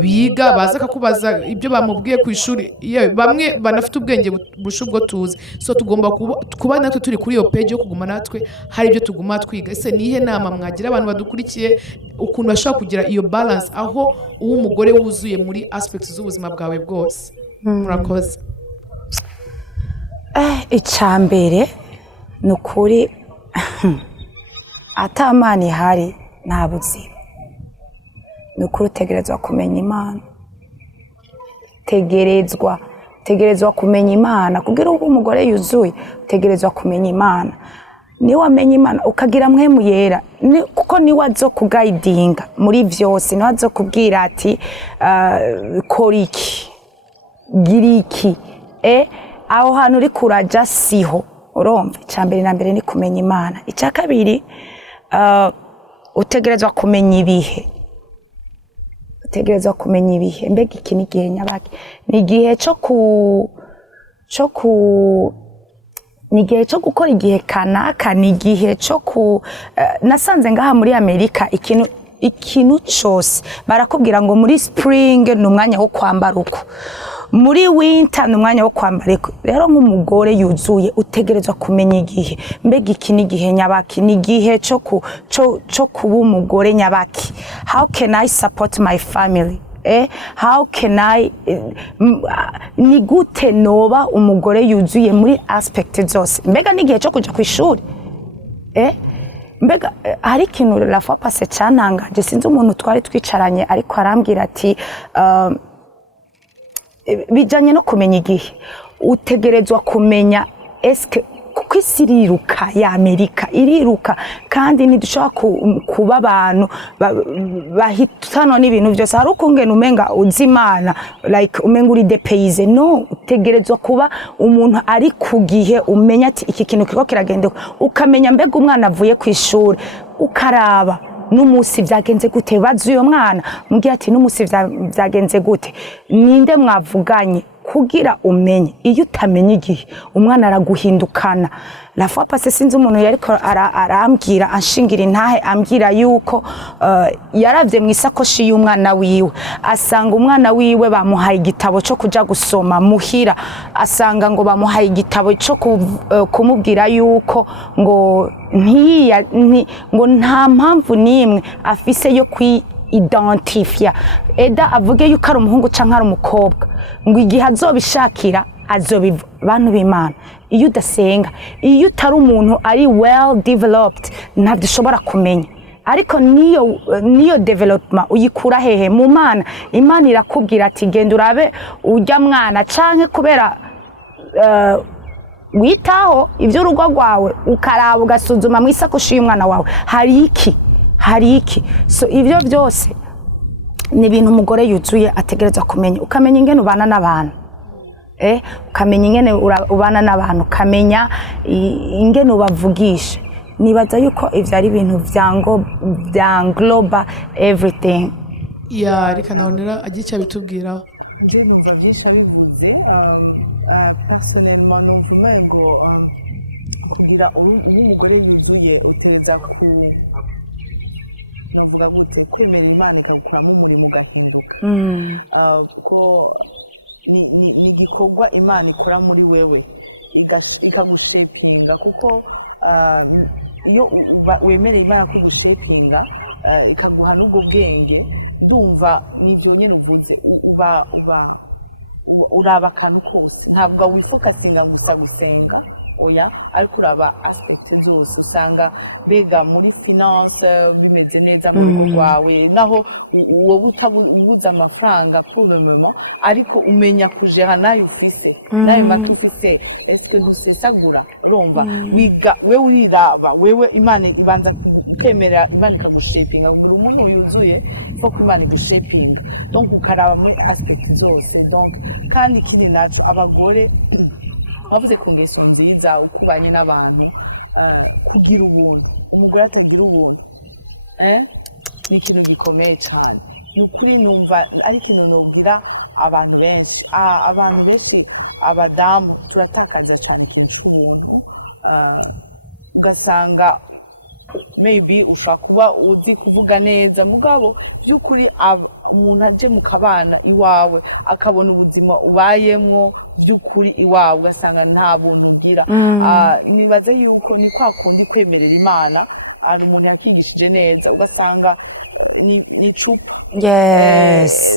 biga baza akakubaza ibyo bamubwiye ku ishuri bamwe banafite ubwenge burusha ubwo tuzi so tugomba kuba natwe turi kuri iyo page yo kuguma natwe hari ibyo tuguma twiga ese nihe nama mwagira abantu badukurikiye ukuntu bashobora kugira iyo balance aho uwo umugore wuzuye muri aspects z'ubuzima bwawe bwose murakoze icambere ni ukuri atamana ihari nta buzima ni ukuri utegerezwa kumenya Imana tegerezwa kumenya Imana kugira ngo umugore yuzuye utegerezwa kumenya Imana ni wamenya Imana ukagira mpwemu yera kuko ni wazo kugayidinga muri byose ni wazo kubwira ati kora iki gira iki aho hantu uri kuraja siho urumva icambere na mbere ni kumenya Imana icya kabiri utegerezwa kumenya ibihe mbega iki ni igihe nyabaki ni igihe cyo gukora igihe kanaka ni igihe cyo nasanze ngaha muri Amerika ikintu cyose barakubwira ngo muri spring ni umwanya wo kwambara uko muri winter ni umwanya wo kwambara uko rero nk'umugore yuzuye utegerezwa kumenya igihe mbega iki ni igihe nyabaki ni igihe cyo kuba umugore nyabaki how can I support my family how can I ni gute noba umugore yuzuye muri aspect zose mbega n'igihe cyo kujya ku ishuri mbega hari ikintu la fois passé cyantangaje sinzi umuntu twari twicaranye ariko arambwira ati bijanye no kumenya igihe utegerezwa kumenya eske kuko isi iriruka ya Amerika iriruka kandi ntidushobora kuba abantu bahitana n'ibintu byose hari ukungena umenga uzimana like umenga uri depayse no utegerezwa kuba umuntu ari ku gihe umenya ati iki kintu kiko kiragenda ukamenya mbega umwana avuye ku ishuri ukaraba n'umusi vyagenze gute bazuye umwana mugiye ati n'umusi vyagenze gute ninde mwavuganye kugira umenye iyo utamenye igihe umwana araguhindukana la fois passée sinzi umuntu yariko arambwira anshingira intahe ambwira yuko yaravye mu isakoshi y'umwana wiwe asanga umwana wiwe bamuhaye igitabo cyo kuja gusoma muhira asanga ngo bamuhaye igitabo cyo kumubwira yuko ngo ngo nta mpamvu nimwe afise yo identifia eda avuge yuko ari umuhungu canke ari umukobwa ngo igihe azobishakira azobiva bantu b'Imana iyo udasenga iyo utari umuntu ari well developed ntabwo ushobora kumenya ariko niyo development uyikura hehe mu Mana Imana irakubwira ati genda urabe ujya mwana canke kubera witaho ivy'urugo rwawe ukaraba ugasuzuma mu isakoshi y'umwana wawe hari iki so ivyo byose ni ibintu umugore yuzuye ategerezwa kumenya ukamenya ingene ubana n'abantu ukamenya ingene ubana n'abantu ukamenya ingene ubavugisha nibaza yuko ivyo ari ibintu vya global everything reka nabonera agica bitubwiraho nje numva byinshi abivuze personnellement numva ngo kugira umugore yuzuye utereza navuga gute kwemera Imana ikagukuramo umurimo ugahinduka kuko ni igikorwa Imana ikora muri wewe ikagushepinga kuko iyo wemereye Imana kugushepinga ikaguha n'ubwo bwenge ndumva nivyo nyene uvuze uraba akantu kose ntabwo wifokasinga gusa gusenga oya ariko uraba aspect zose usanga bega muri finance bimeze neza mu rugo rwawe naho wowe utabuza amafaranga pour le moment ariko umenya kujera nayo ufise nayo make ufise est-ce ntusesagura urumva wiga wewe uriraba wewe Imana ibanza kwemera Imana ikagushepinga uri umuntu yuzuye ko Imana igushepinga donc ukaraba muri aspect zose donc kandi kindi naco abagore wavuze ku ngeso nziza ukubanye n'abantu kugira ubuntu umugore atagira ubuntu ni ikintu gikomeye cyane ni ukuri numva ari ikintu nobwira abantu benshi abadamu turatakaza cyane ubuntu ugasanga maybe ushobora kuba uzi kuvuga neza mugabo by'ukuri umuntu aje mu kabana iwawe akabona ubuzima ubayemwo by'ukuri iwawe ugasanga nta buntu ugira nibaza yuko ni kwa kundi kwemerera Imana ari umuntu yakigishije neza ugasanga ni icupa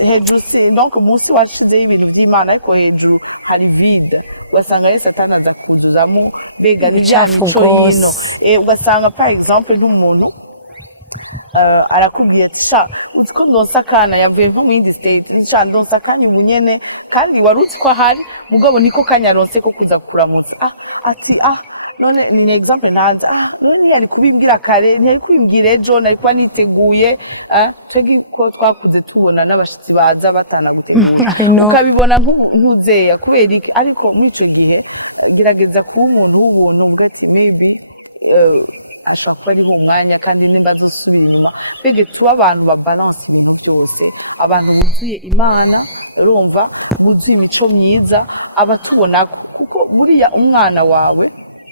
hejuru donc umunsi washizeho ibintu by'Imana ariko hejuru hari vide ugasanga Yesu atanaza kuzuzamo mbega ni bya mico hino ugasanga par exemple nk'umuntu arakubwiye ati sha uzi ko ndonsa akana yavuye nko mu yindi state sha ndonsa akanya ubu nyene kandi warutse ko ahari mugabo niko kanyaronse ko kuza kuramutsa ati none ni example ntanze none yari kubimbwira kare ntiyari kubimbwira ejo nari kuba niteguye twegi ko twakuze tubona n'abashitsi baza batanagutegura ukabibona ntuzeya kubera iki ariko muri ico gihe gerageza kuba umuntu w'ubuntu ugati maybe ashobora kuba ari mu mwanya kandi nimba azosubira inyuma mbega tuba abantu babalance ibintu byose abantu buzuye Imana urumva buzuye imico myiza abatubona kuko buriya umwana wawe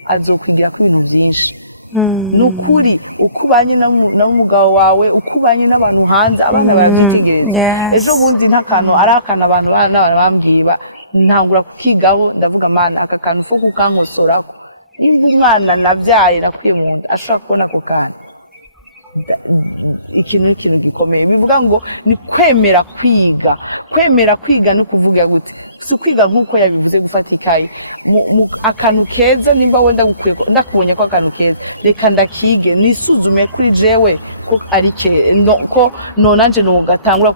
azokwigira kuri ibintu byinshi nukuri ukubanye n'umugabo wawe ukubanye n'abantu hanze abana barabyitegereza ejo bundi ntakantu arakana abantu bambwiba ntangura kukigaho ndavuga mana aka kantu ko kukankosora imva umwana nabyaye nakwiye mu nda ashobora kubona ako kana ikintu gikomeye bivuga ngo ni kwemera kwiga no kuvuga gute si ukwiga nk'uko yabivuze gufata ikayi akantu keza nimba wenda ndakubonye ko akantu keza reka ndakige nisuzume kuri jewe ko ari ko nonanje nugatangura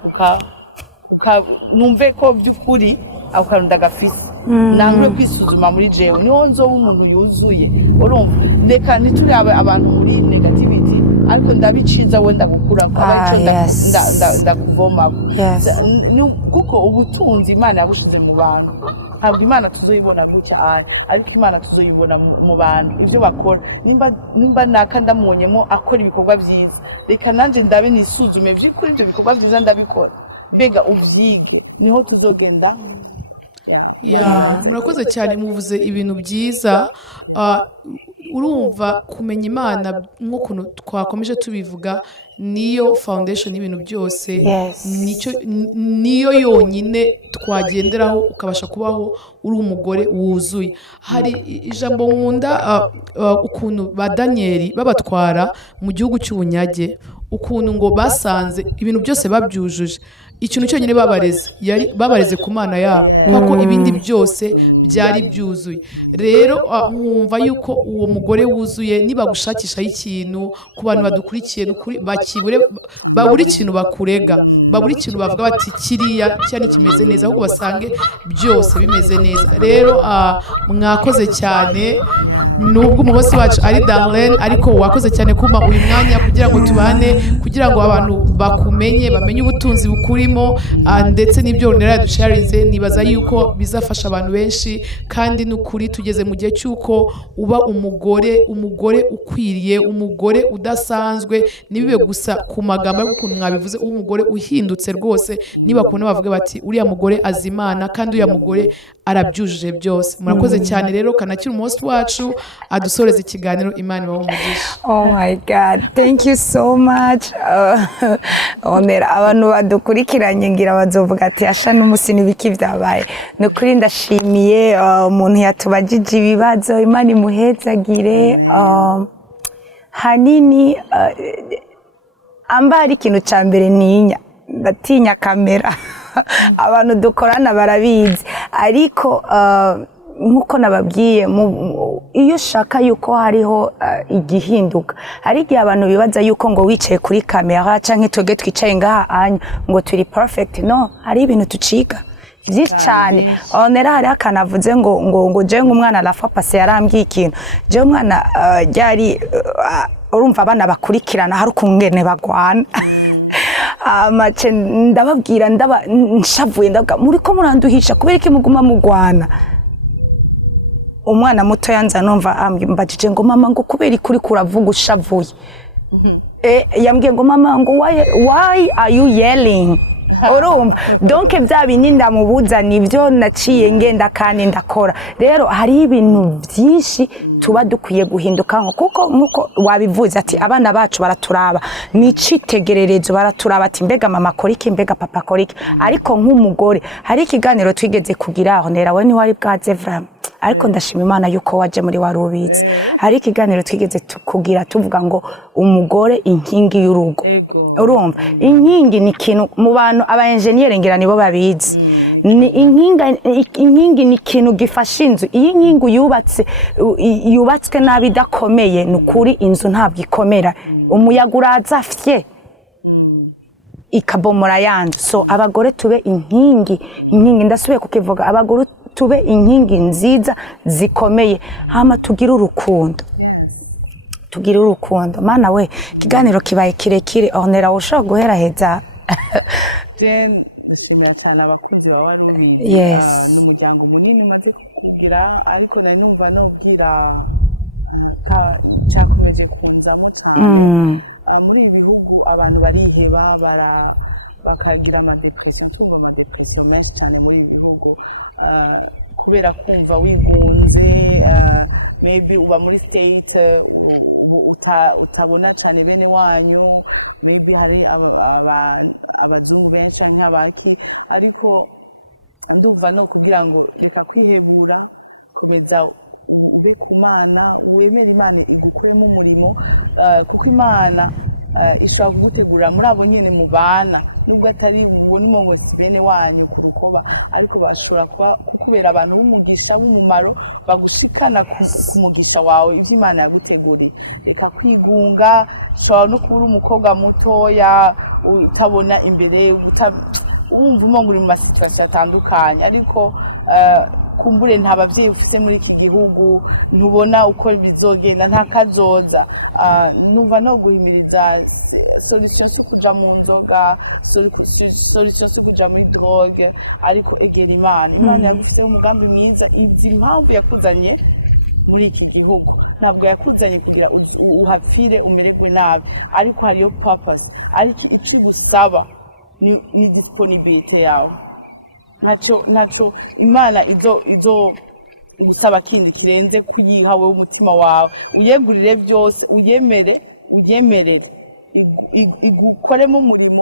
numve ko by'ukuri ako kantu ndagafise nangure kwisuzuma muri jewe niho nzoba umuntu yuzuye urumva reka ntiturabe abantu muri negativity ariko ndabiciza wenda gukura abarico ndakuvoma kuko ubutunzi Imana yabushize mu bantu ntabwo Imana tuzoyibona gutya ariko Imana tuzoyibona mu bantu ibyo bakora nimba naka ndamubonyemo akora ibikorwa byiza reka nanje ndabe nisuzume by'ukuri ibyo bikorwa byiza ndabikora mbega uvyige niho tuzogenda. Murakoze cyane muvuze ibintu byiza urumva kumenya Imana nk'ukuntu twakomeje tubivuga niyo foundation y'ibintu byose niyo yonyine twagenderaho ukabasha kubaho uri umugore wuzuye. Hari ijambo nkunda ukuntu ba Daniel babatwara mu gihugu cy'ubunyage ukuntu ngo basanze ibintu byose babyujuje ikintu cyonyine babareze ku Mana yabo kuko ibindi byose byari byuzuye. Rero nkumva yuko uwo mugore wuzuye niba gushakisha ikintu ku bantu badukurikiye n'ukuri baburi ikintu bakurega baburi ikintu bavuga bati kiriya cyane kimeze neza ahubwo basange byose bimeze neza. Rero mwakoze cyane nubwo umuhosi wacu ari Darlene ariko wakoze cyane kuma uyu mwanya kugira ngo tubane kugira ngo abantu bakumenye bamenye ubutunzi bukuri ndetse n'ibyo runera dusharinze nibaza yuko bizafasha abantu benshi kandi n'ukuri tugeze mu gihe cy'uko uba umugore ukwiriye umugore udasanzwe nibibe gusa ku magambo y'ukuntu mwabivuze umugore uhindutse rwose niba kubona bavuga bati uriya mugore azimana kandi uriya mugore arabyujuje byose. Murakoze cyane rero kanakira umuhosi wacu adusoreza ikiganiro Imana ibahe umugisha. Oh my God, thank you so much. Onera abantu badukurikiranye ngira bazovuga ati asha n'umusi n'ibiki byabaye. Nukuri ndashimiye umuntu yatubajije ibibazo Imana imuhezagire. Hanini amba hari ikintu cya mbere ndatinya kamera abantu dukorana barabizi ariko nkuko nababwiye iyo ushaka yuko hariho igihinduka hari igihe abantu bibaza yuko ngo wicaye kuri kamera canke twebwe twicaye ngaha ngo turi perfect. No, hari ibintu tuciga byinshi cyane. Onera hari akanavuze ngo je nk'umwana lafa pase yarambwiye ikintu je umwana ryari urumva abana bakurikirana hari ukungene bagwana amace ndababwira nshavuye ndavuga muri ko muranduhisha kubera iki muguma mugwana. Umwana muto yanza numva mbajije ngo mama ngo kubera ikuri kuravuga ushavuye yambwiye ngo mama ngo why are you yelling urumva donc bya binini ndamubuza nibyo naciye ngenda kandi ndakora. Rero hari ibintu byinshi tuba dukwiye guhinduka kuko nkuko wabivuze ati abana bacu baraturaba nicitegererezo baraturaba ati mbega mama koriki mbega papa koriki. Ariko nk'umugore hari ikiganiro twigeze kugira aho nera we ni wari bwaze vraiment ariko ndashima Imana yuko waje muri WARUBIZI. Hari ikiganiro twigeze kugira tuvuga ngo umugore inkingi y'urugo. Urumva inkingi ni ikintu mu bantu aba engineer ngira nibo babizi. Ni inkingi ni ikintu gifasha inzu. Iyi nkingi yubatswe nabi dakomeye nukuri inzu ntabwo ikomera. Umuyaga urazafye ikabomora yanzu. So abagore tube inkingi ndasubiye kukivuga abagore tube inkingi nziza zikomeye hama tugire urukundo. Tugire urukundo. Mana we kiganiro kibaye kirekire onera ushobora guhera heza. Nshimira cyane abakunzi ba WARUBIZI n'umuryango munini umaze kugira ariko nari numva nobwira cyakomeje kunzamo cyane muri ibi bihugu abantu bariheba bakagira amadepression tumva amadepression menshi cyane muri ibi bihugu kubera kumva wigunze maybe uba muri state utabona cyane bene wanyu maybe hari abazungu benshi nk'abaki ariko ndumva no kugira ngo reka kwihebura komeza ube ku Mana wemera Imana idukuremo umurimo kuko Imana ishobora kugutegurira muri abo nyene mu bana nubwo atari ubona imongo bene wanyu ku rukoba ariko bashobora kuba kubera abantu b'umugisha b'umumaro bagushikana ku mugisha wawe ivyo Imana yaguteguriye. Reka kwigunga ushobora no kubura umukobwa mutoya utabona imbere wumva umengo uri mu masituwasiyo atandukanye ariko kumbure nta bavyeyi ufite muri iki gihugu ntubona uko bizogenda nta kazoza numva no guhimiriza solution si kuja mu nzoga solution si kuja muri drogue ariko egera imana yagufiteho umugambi mwiza izi impamvu yakuzanye muri iki gihugu ntabwo yakuzanye kugira uhapfire umererwe nabi ariko hariyo purpose ariko icyo gusaba ni disponibility yawe ntacyo imana izo igusaba kindi kirenze kuyiha wowe umutima wawe uyegurire byose uyemerere igukoremo umurimo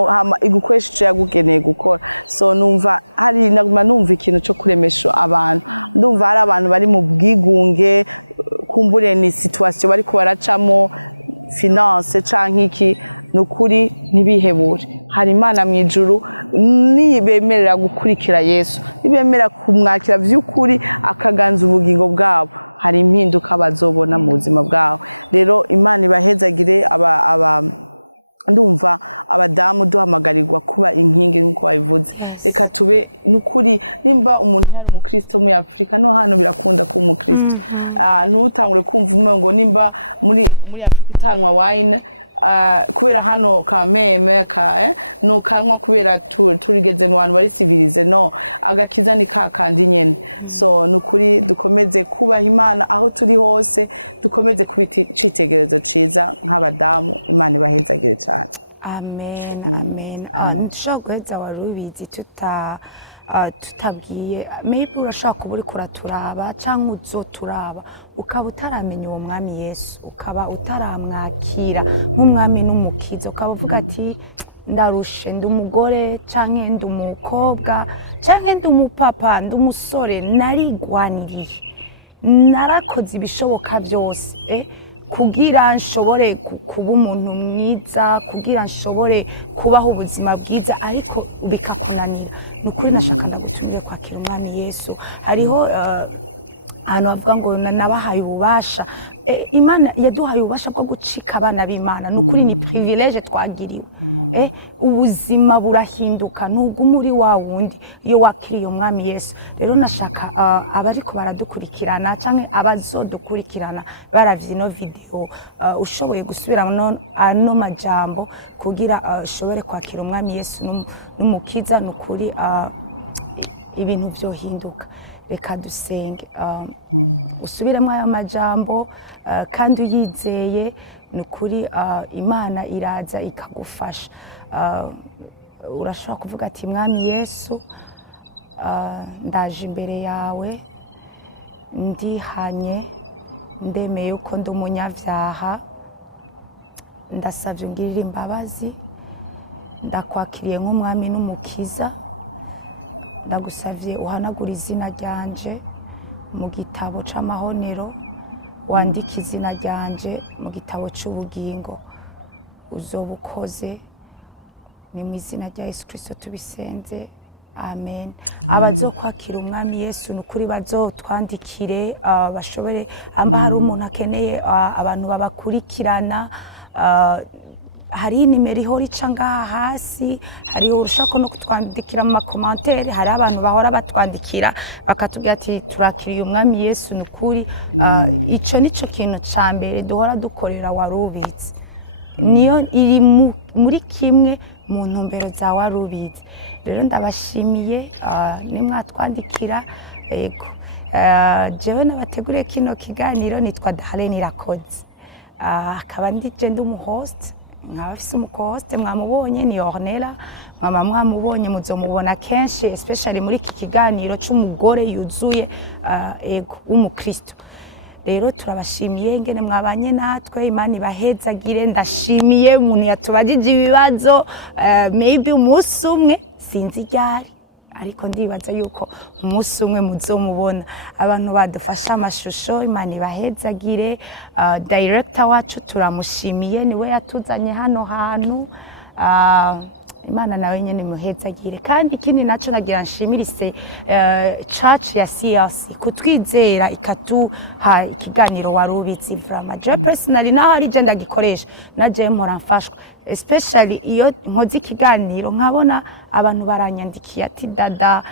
reka tube n'ukuri nimba umuntu yari umukristo muri afurika no hano ndakunda niba utangure kumva ngo nimba muri afurika itanwa wine kubera hano kameme nukanwa kubera tugeze mu bantu bayisibirize no agakiza ni kakandi nyene so nukuri dukomeze kubaha imana aho turi hose dukomeze kubita icitegererezo ciza nk'abadamu imana irabifashe cyane. Amen, amen. Ntushobora guheza warubizi tutabwiye maybe urashaka kuba uriko uraturaba cyangwa uzoturaba ukaba utaramenya uwo mwami Yesu ukaba utaramwakira nk'umwami n'umukiza ukaba uvuga ati ndarushe ndi umugore canke ndi umukobwa canke ndi umupapa ndi umusore narigwaniriye narakoze ibishoboka byose kugira nshobore kuba umuntu mwiza kugira nshobore kubaho ubuzima bwiza ariko bikakunanira nukuri nashaka ndagutumire kwakira umwami Yesu hariho ahantu bavuga ngo nabahaye ububasha Imana yaduhaye ububasha bwo gucika abana b'Imana nukuri ni privilege twagiriwe ubuzima burahinduka ntuguma uri wa wundi iyo wakiriye umwami Yesu rero nashaka abariko baradukurikirana canke abazodukurikirana baravye ino video ushoboye gusubira ano majambo kugira ushobore kwakira umwami Yesu n'umukiza nukuri ibintu byohinduka reka dusenge usubiremo aya majambo kandi uyizeye nukuri imana iraza ikagufasha urashobora kuvuga ati mwami Yesu ndaje imbere yawe ndihanye ndemeye uko ndi umunyavyaha ndasavye ungirira imbabazi ndakwakiriye nk'umwami n'umukiza ndagusavye uhanagura izina ryanje mu gitabo c'amahonero wandika izina ryanje mu gitabo c'ubugingo uzobukoze ni mu izina rya Yesu Kristo tubisenze amen abazokwakira umwami Yesu nukuri bazotwandikire bashobore amba hari umuntu akeneye abantu babakurikirana hari nimero ihora ica ngaha hasi hari urushako no kutwandikira mu makomantere hari abantu bahora batwandikira bakatubwira ati turakiriye umwami Yesu nukuri ico nico kintu ca mbere duhora dukorera warubizi niyo iri muri kimwe mu ntumbero za warubizi rero ndabashimiye nimwatwandikira yego jewe nabateguriye kino kiganiro nitwa Darlene Irakoze akaba ndije ndi umuhost nk'abafise umukoste mwamubonye ni Ornella mwamubonye muzomubona kenshi especially muri iki kiganiro c'umugore yuzuye ego w'umukristo rero turabashimiye ngene mwabanye natwe Imana ibahezagire ndashimiye umuntu yatubajije ibibazo maybe umunsi umwe sinzi ryari ariko ndibaza yuko umunsi umwe muzomubona abantu badufasha amashusho Imana ibahezagire director wacu turamushimiye niwe yatuzanye hano hantu Imana nawe nyene muhezagire kandi ikindi naco nagira nshimirise church ya CRC kutwizera ikatuha ikiganiro warubizi vraiment je personally naho ari je ndagikoresha naje mpora mfashwa especially iyo nkoze ikiganiro nkabona abantu baranyandikiye ati dada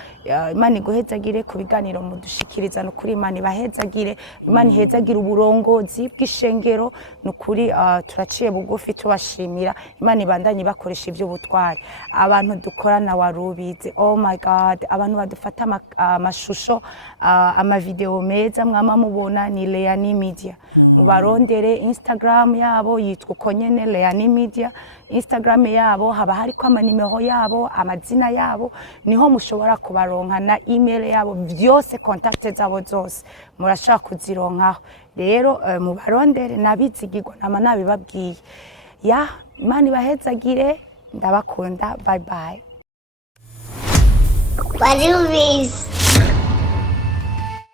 Imana iguhezagire ku biganiro mudushikiriza no kuri Imana ibahezagire, Imana ihezagire uburongozi bw'ishengero no kuri turaciye bugufi tubashimira, Imana ibandanye bakoresha ivyo butwari. Abantu dukorana warubizi, oh my god, abantu badufata amashusho amavideo meza mwama mubona ni Leani Media, mubarondere Instagram yabo yitwa uko nyene Leani Media, Instagram yabo haba hariko amanimero yabo, amazina yabo, niho mushobora kubaronka na email yabo, vyose contact zabo zose murashaka kuzironkaho. Rero mubarondere, nabizigirwa nama nabibabwiye. Ya Imana ibahezagire, ndabakunda, bye bye. WARUBIZI.